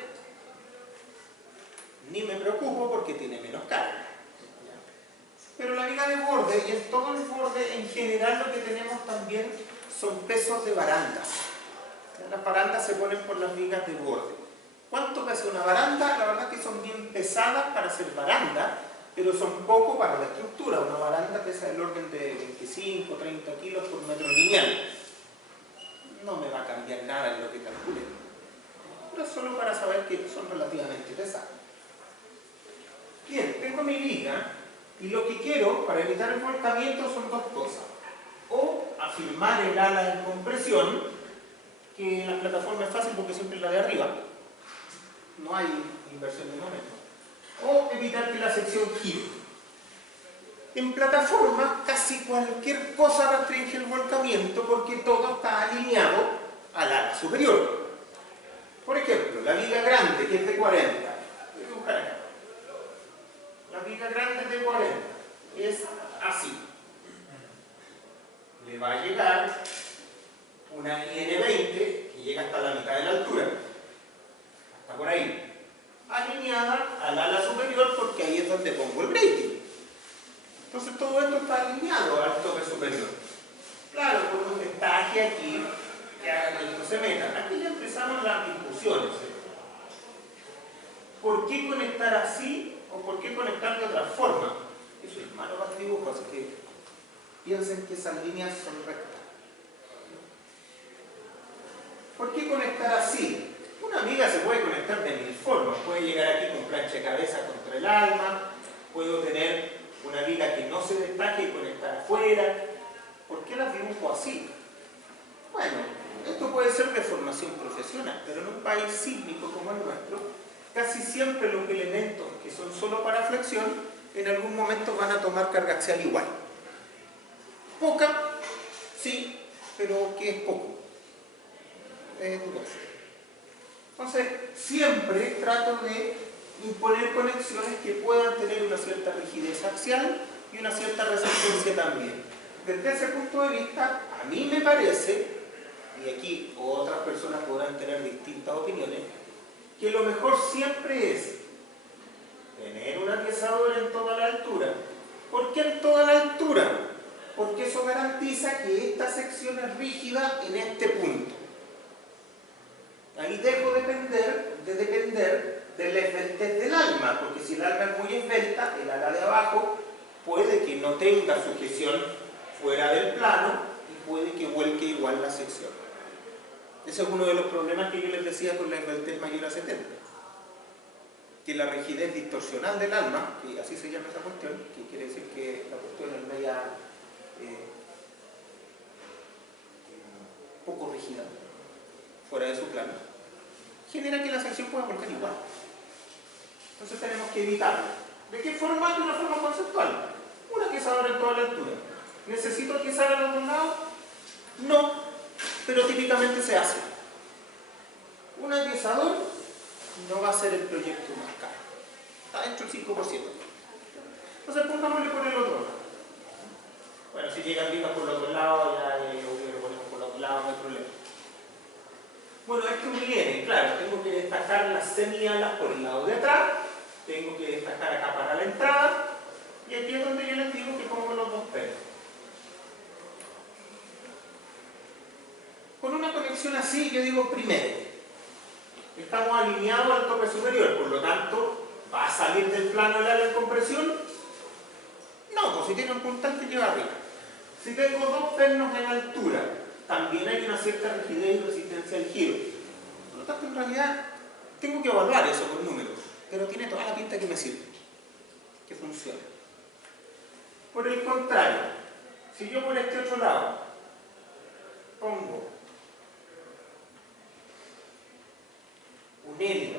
ni me preocupo porque tiene menos carga. Pero la viga de borde, y en todo el borde en general, lo que tenemos también son pesos de barandas. Las barandas se ponen por las vigas de borde. ¿Cuánto pesa una baranda? La verdad es que son bien pesadas para ser baranda, pero son poco para la estructura. Una baranda pesa del orden de 25 o 30 kilos por metro lineal. No me va a cambiar nada en lo que calcule. Pero es solo para saber que son relativamente pesadas. Bien, tengo mi viga y lo que quiero para evitar el volcamiento son dos cosas. O afirmar el ala en compresión, que en la plataforma es fácil porque siempre es la de arriba. No hay inversión de momento. O evitar que la sección gire. En plataforma casi cualquier cosa restringe el volcamiento porque todo está alineado al ala superior. Por ejemplo, la viga grande, que es de 40. Voy a dibujar acá. La viga grande de 40 es así. Le va a llegar una IN20 que llega hasta la mitad de la altura. Hasta por ahí. alineada al ala superior porque ahí es donde pongo el braiding. Entonces todo esto está alineado al tope superior. Claro, con un destaque aquí que haga que esto se meta. Aquí ya empezamos las discusiones. ¿Por qué conectar así o por qué conectar de otra forma? Yo soy malo para el dibujo, así que piensen que esas líneas son rectas. ¿Por qué conectar así? Una viga se puede conectar de mil formas. Puede llegar aquí con plancha de cabeza contra el alma. Puedo tener una viga que no se destaque y conectar afuera. ¿Por qué las dibujo así? Bueno, esto puede ser de formación profesional, pero en un país sísmico como el nuestro, casi siempre los elementos que son solo para flexión, en algún momento van a tomar carga axial igual. Poca, sí, pero que es poco. Entonces, siempre trato de imponer conexiones que puedan tener una cierta rigidez axial y una cierta resistencia también. Desde ese punto de vista, a mí me parece, y aquí otras personas podrán tener distintas opiniones, que lo mejor siempre es tener un atiesador en toda la altura. ¿Por qué en toda la altura? Porque eso garantiza que esta sección es rígida en este punto. Ahí dejo de depender de la esbeltez del alma, porque si el alma es muy esbelta, el ala de abajo puede que no tenga sujeción fuera del plano y puede que vuelque igual la sección. Ese es uno de los problemas que yo les decía con la esbeltez mayor a 70. Que la rigidez distorsional del alma, que así se llama esa cuestión, que quiere decir que la cuestión es media poco rígida, fuera de su plano, genera que la sección pueda volcar igual. Entonces tenemos que evitarlo. ¿De qué forma? De una forma conceptual. Una atiesadora en toda la altura. ¿Necesito atizar a los dos lados? No, pero típicamente se hace. Un atiesador no va a ser el proyecto más caro. Está dentro del 5%. Entonces pongámosle por el otro lado. Bueno, si llegan vigas por el otro lado, ya lo ponemos por el otro lado, no hay problema. Bueno, esto viene, claro, tengo que destacar las semialas por el lado de atrás, tengo que destacar acá para la entrada, y aquí es donde yo les digo que pongo los dos pelos. Con una conexión así, yo digo primero, estamos alineados al tope superior, por lo tanto, ¿va a salir del plano el ala en compresión? No, pues si tiene un puntante lleva arriba. Si tengo dos pernos en altura, también hay una cierta rigidez y resistencia al giro. Por lo tanto, en realidad, tengo que evaluar eso con números, pero tiene toda la pinta que me sirve, que funciona. Por el contrario, si yo por este otro lado pongo un helio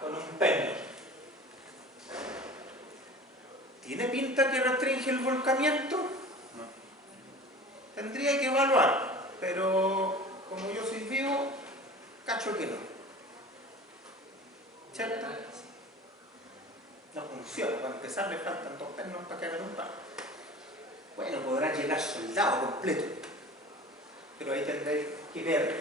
con un perno, ¿tiene pinta que restringe el volcamiento? Tendría que evaluar, pero como yo soy vivo, cacho que no. ¿Cierto? No funciona. Para empezar le faltan dos pernos para que hagan un par. Bueno, podrá llegar soldado completo, pero ahí tendréis que ver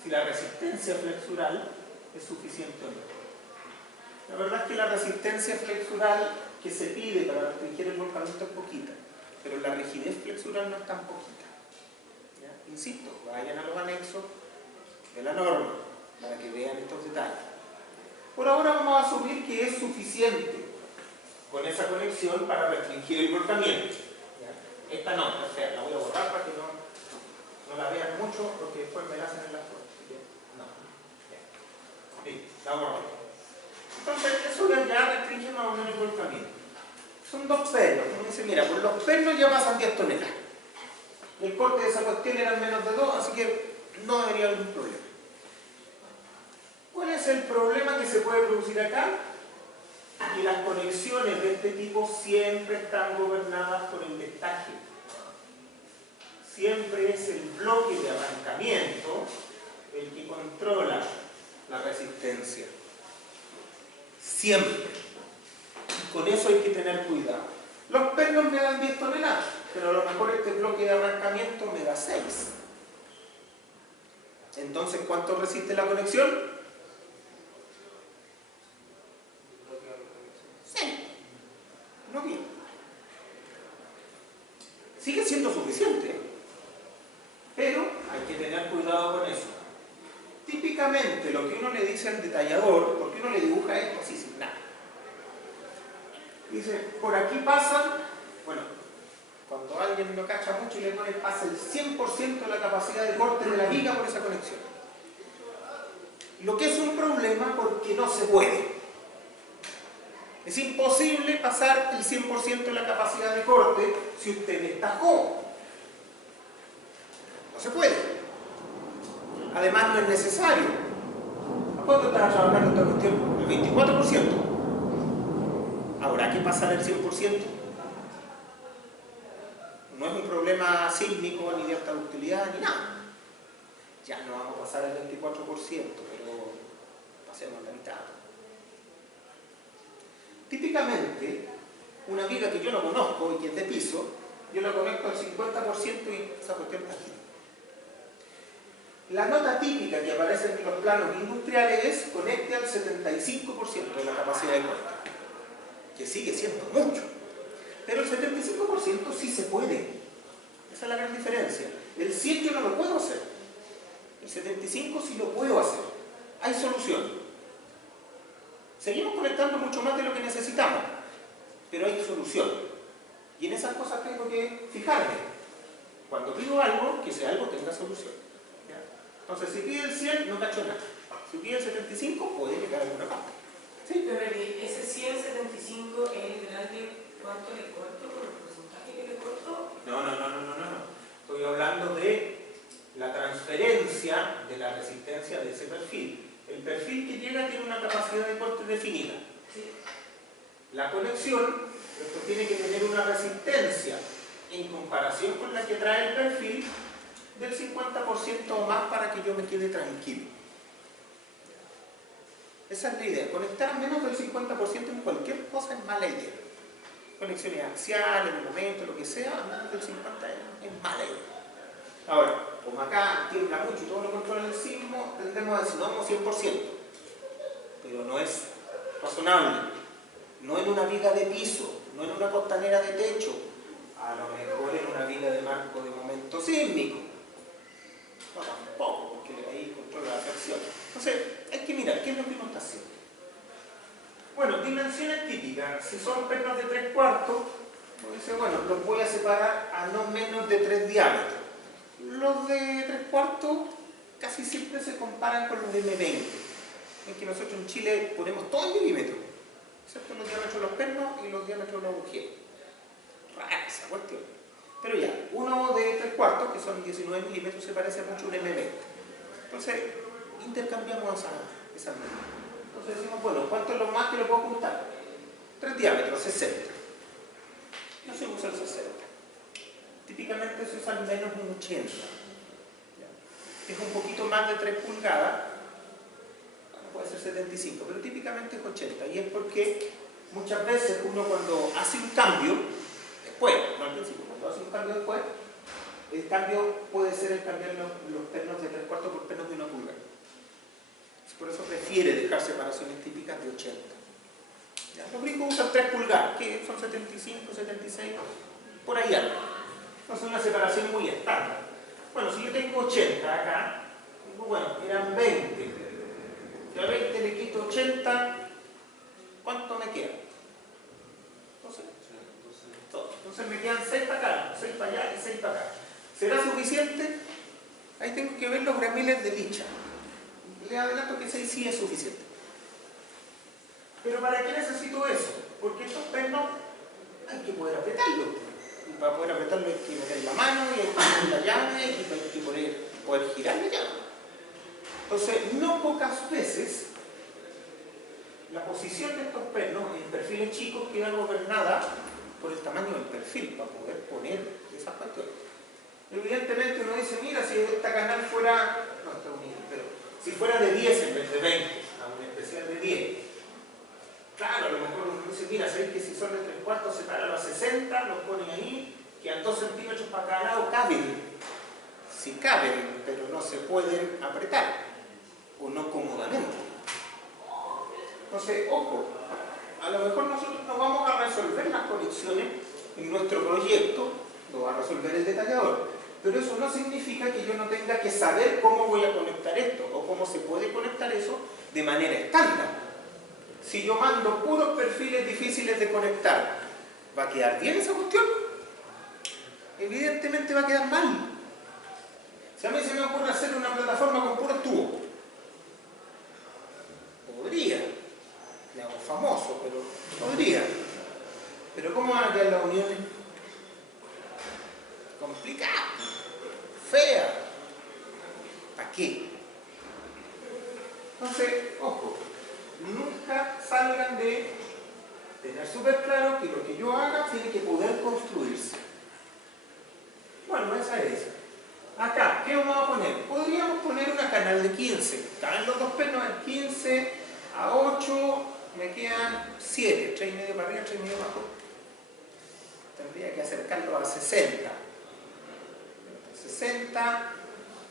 si la resistencia flexural es suficiente o no. La verdad es que la resistencia flexural que se pide para restringir el volcamiento es poquita, pero la rigidez flexural no es tan poquita. Insisto, vayan a los anexos de la norma para que vean estos detalles. Por ahora vamos a asumir que es suficiente con esa conexión para restringir el volcamiento. ¿Ya? Esta no, o sea, la voy a borrar para que no la vean mucho porque después me la hacen en la foto. No, ya. Sí, la borro. Entonces, eso ya restringe más o menos el volcamiento. Son dos pernos. Uno dice, mira, por los pernos ya pasan 10 toneladas. El corte de esa cuestión era menos de 2, así que no debería haber ningún problema. ¿Cuál es el problema que se puede producir acá? Que las conexiones de este tipo siempre están gobernadas por el destaque. Siempre es el bloque de arrancamiento el que controla la resistencia. Siempre. Y con eso hay que tener cuidado. Los pernos me dan 10 toneladas. Pero a lo mejor este bloque de arrancamiento me da 6. Entonces, ¿cuánto resiste la conexión? Sigue siendo suficiente, pero hay que tener cuidado con eso. Típicamente lo que uno le dice al detallador, porque uno le dibuja esto así sin nada. Dice, por aquí pasan, bueno, cuando alguien no cacha mucho y le pone pasa el 100% de la capacidad de corte de la viga por esa conexión. Lo que es un problema porque no se puede. Es imposible pasar el 100% de la capacidad de corte si usted destajó. No se puede. Además no es necesario. ¿A cuánto estaba trabajando esta cuestión? El 24%. ¿Habrá que pasar el 100%? No es un problema sísmico, ni de alta ductilidad, ni nada. Ya no vamos a pasar el 24%, pero pasemos la mitad. Típicamente, una viga que yo no conozco y que es de piso, yo la conecto al 50% y esa cuestión está aquí. La nota típica que aparece en los planos industriales es conecte al 75% de la capacidad de corte, que sigue siendo mucho. Pero el 75% sí se puede. Esa es la gran diferencia. El 100 yo no lo puedo hacer. El 75 sí lo puedo hacer. Hay solución. Seguimos conectando mucho más de lo que necesitamos, pero hay solución. Y en esas cosas tengo que fijarme. Cuando pido algo, que ese algo tenga solución. ¿Ya? Entonces, si pide el 100, no cacho nada. Si pide el 75, puede llegar a alguna parte. ¿Sí? Pero ese 175 es literal de cuánto le corto por el porcentaje que le corto. No. Estoy hablando de la transferencia de la resistencia de ese perfil. El perfil que llega tiene una capacidad de corte definida. Sí. La conexión tiene que tener una resistencia en comparación con la que trae el perfil del 50% o más para que yo me quede tranquilo. Esa es la idea. Conectar menos del 50% en cualquier cosa es mala idea. Conexiones axiales, en el momento, lo que sea, menos del 50% es mala idea. Ahora, como acá tiembla mucho y todo lo controla el sismo, tendremos a decir, no, 100%. Pero no es razonable. No en una viga de piso, no en una costanera de techo, a lo mejor en una viga de marco de momento sísmico. No, tampoco, porque ahí controla la fracción. Entonces, hay que mirar qué es lo que uno está haciendo. Bueno, dimensiones típicas. Si son pernos de 3/4, uno dice, bueno, los voy a separar a no menos de 3 diámetros. Los de 3/4 casi siempre se comparan con los de M20. En que nosotros en Chile ponemos todo en milímetros, excepto los diámetros de los pernos y los diámetros de los agujeros. Rara esa cuestión. Pero ya, uno de 3/4, que son 19 milímetros, se parece mucho a un M20. Entonces, intercambiamos esas medidas. Entonces decimos, bueno, ¿cuánto es lo más que lo puedo juntar? 3 diámetros, 60. No se usa el 60. Típicamente se usa al menos un 80. ¿Ya? Es un poquito más de 3 pulgadas, puede ser 75, pero típicamente es 80. Y es porque muchas veces uno cuando hace un cambio, después, no al principio, cuando hace un cambio después, el cambio puede ser el cambiar los pernos de 3/4 por pernos de 1 pulgada. Por eso prefiere dejar separaciones típicas de 80. ¿Ya? Los gringos usan 3 pulgadas, que son 75, 76, por ahí algo. Entonces una separación muy estándar. Bueno, si yo tengo 80 acá, digo, bueno, eran 20. Si a 20 le quito 80, ¿cuánto me queda? Entonces me quedan 6 para acá, 6 para allá y 6 para acá. ¿Será suficiente? Ahí tengo que ver los gramiles de dicha. Les adelanto que 6 sí es suficiente. ¿Pero para qué necesito eso? Porque estos pernos hay que poder apretarlos. Y para poder apretarlo hay que meter la mano y hay que poner la llave y hay que poder girar la llave. Entonces, no pocas veces la posición de estos pernos en perfiles chicos queda gobernada por el tamaño del perfil para poder poner esas cuestiones. Evidentemente uno dice, mira, si esta canal fuera, no está unido, pero si fuera de 10 en vez de 20, a una especial de 10, claro, a lo mejor uno dice, mira, sabéis que si son de 3/4, sepáralo a 60, los ponen ahí, quedan 2 centímetros para cada lado, caben. Sí caben, pero no se pueden apretar, o no cómodamente. Entonces, ojo, a lo mejor nosotros no vamos a resolver las conexiones en nuestro proyecto lo va a resolver el detallador. Pero eso no significa que yo no tenga que saber cómo voy a conectar esto o cómo se puede conectar eso de manera estándar. Si yo mando puros perfiles difíciles de conectar, ¿va a quedar bien esa cuestión? Evidentemente va a quedar mal. Si a mí se me ocurre hacer una plataforma con puros tubos, podría, le hago famoso, pero podría. Pero ¿cómo van a quedar las uniones? Complicado, fea. ¿Para qué? Entonces, ojo, nunca salgan de tener súper claro que lo que yo haga tiene que poder construirse. Bueno, esa es. Acá, ¿qué vamos a poner? Podríamos poner una canal de 15. Caben los dos pernos en 15 a 8, me quedan 7, 3,5 para arriba, 3,5 para abajo. Tendría que acercarlo a 60. 60,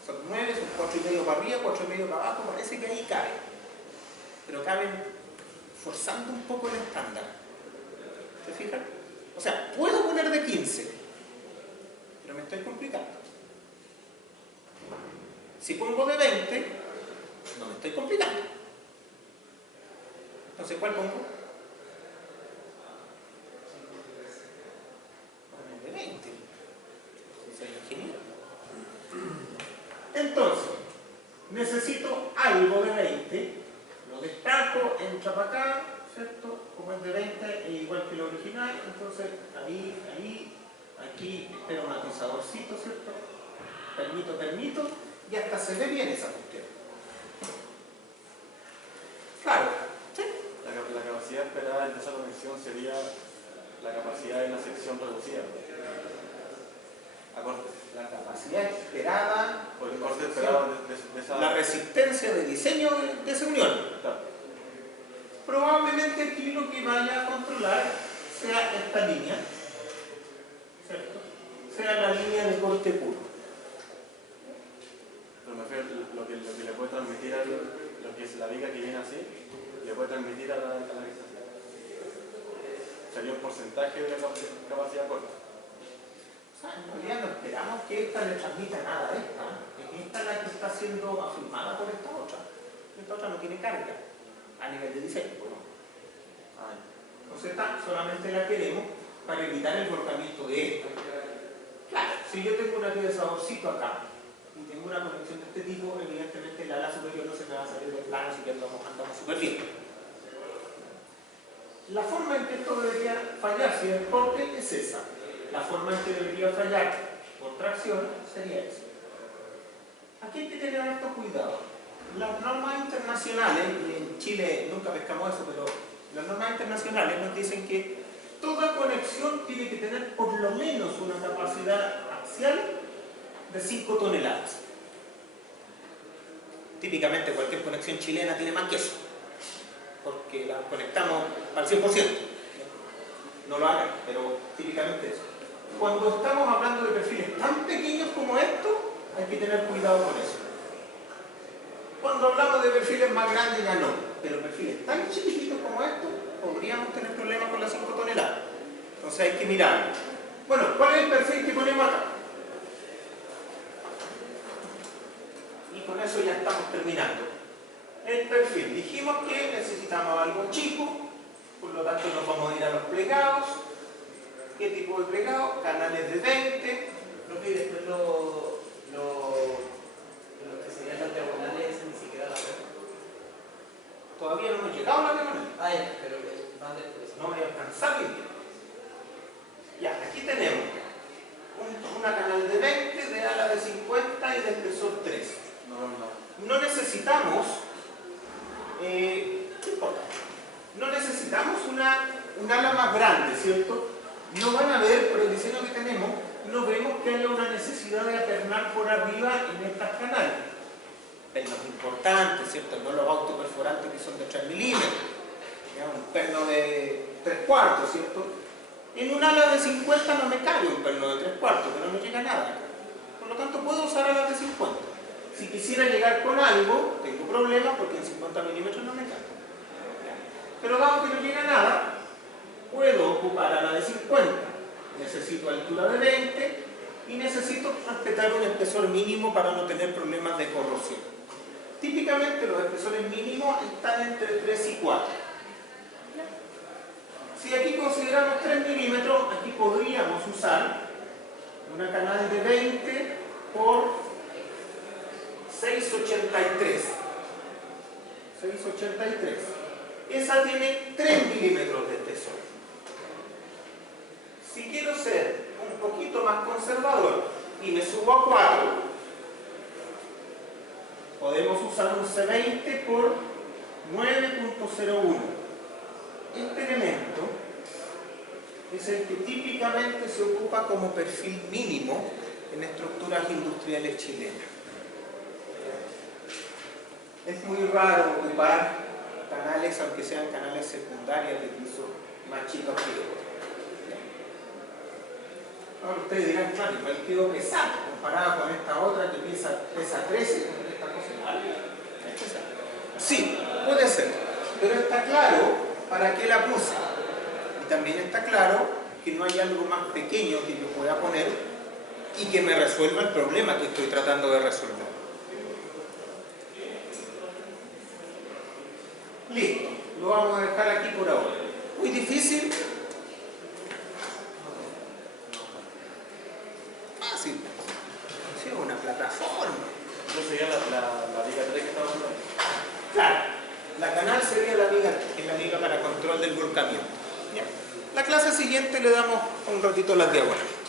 son 9, son 4,5 para arriba, 4,5 para abajo, parece que ahí cabe. Pero caben forzando un poco el estándar. ¿Se fijan? O sea, puedo poner de 15, pero me estoy complicando. Si pongo de 20, no me estoy complicando. Entonces, ¿cuál pongo? Pongo de 20. Soy ingeniero. Entonces, necesito algo de 20. Lo destaco, entra para acá, ¿cierto? Como es de 20, es igual que lo original. Entonces, ahí, aquí, espero un atizadorcito, ¿cierto? Permito. Y hasta se ve bien esa cuestión. Claro, ¿sí? La capacidad esperada de esa conexión sería la capacidad de la sección reducida. A corte. La capacidad esperada, Por el corte esperado de esa... la resistencia de diseño de esa unión. Claro. Probablemente aquí lo que vaya a controlar sea esta línea, ¿cierto? Sea la línea de corte puro. Pero me refiero lo que le puede transmitir a lo que es la viga que viene así, le puede transmitir a la canalización. Sería un porcentaje de la capacidad corta. O sea, en realidad no esperamos que esta le transmita nada a esta. Es esta la que está siendo afirmada por esta otra. Esta otra no tiene carga a nivel de diseño, ¿no? Entonces esta solamente la queremos para evitar el volcamiento de esta. Claro, si yo tengo un atizadorcito acá y tengo una conexión de este tipo, evidentemente el ala superior no se me va a salir del plano, así que andamos súper bien. La forma en que esto debería fallar si es corte es esa. La forma en que debería fallar por tracción sería esa. Aquí hay que tener harto cuidado. Las normas internacionales, y en Chile nunca pescamos eso, pero las normas internacionales nos dicen que toda conexión tiene que tener por lo menos una capacidad axial de 5 toneladas. Típicamente cualquier conexión chilena tiene más que eso, porque la conectamos al 100%. No lo hagan, pero típicamente eso. Cuando estamos hablando de perfiles tan pequeños como estos, hay que tener cuidado con eso. Cuando hablamos de perfiles más grandes ya no, pero perfiles tan chiquititos como estos, podríamos tener problemas con las 5 toneladas. Entonces hay que mirar. Bueno, ¿cuál es el perfil que ponemos acá? Y con eso ya estamos terminando. El perfil, dijimos que necesitamos algo chico, por lo tanto nos vamos a ir a los plegados. ¿Qué tipo de plegado? Canales de 20. Profe, y después lo que serían las diagonales, ni siquiera la veo. Todavía no hemos llegado a la diagonal. Ah, ya, pero van después. No voy a alcanzar bien. Ya, aquí tenemos una canal de 20, de ala de 50 y de espesor 3. No necesitamos, ¿qué importa? No necesitamos un ala más grande, ¿cierto? No van a ver, por el diseño que tenemos, no vemos que haya una necesidad de aternar por arriba en estas canales. Pernos importantes, ¿cierto? No los autoperforantes que son de 3 milímetros. Un perno de 3/4, ¿cierto? En un ala de 50 no me cabe un perno de 3/4, pero no llega a nada. Por lo tanto, puedo usar alas de 50. Si quisiera llegar con algo, tengo problemas porque en 50 milímetros no me cabe. Pero dado que no llega a nada, puedo ocupar ala de 50. Necesito altura de 20 y necesito respetar un espesor mínimo para no tener problemas de corrosión. Típicamente los espesores mínimos están entre 3 y 4. Si aquí consideramos 3 milímetros, aquí podríamos usar una canal de 20 por 683. 683. Esa tiene 3 milímetros de espesor. Si quiero ser un poquito más conservador y me subo a 4, podemos usar un C20 por 9.01. Este elemento es el que típicamente se ocupa como perfil mínimo en estructuras industriales chilenas. Es muy raro ocupar canales, aunque sean canales secundarias de piso más chicos que otros. Ahora ustedes dirán, claro, igual quedó pesado comparado con esta otra que pesa 13, con esta cosa. ¿Es pesado? Sí, puede ser, pero está claro para qué la puse. Y también está claro que no hay algo más pequeño que yo pueda poner y que me resuelva el problema que estoy tratando de resolver. Listo, lo vamos a dejar aquí por ahora. Muy difícil. Fácil. Sí, una plataforma. ¿No sería la viga 3 que estaba hablando? Claro, la canal sería la viga para control del volcamiento. Ya. La clase siguiente le damos un ratito las diagonales.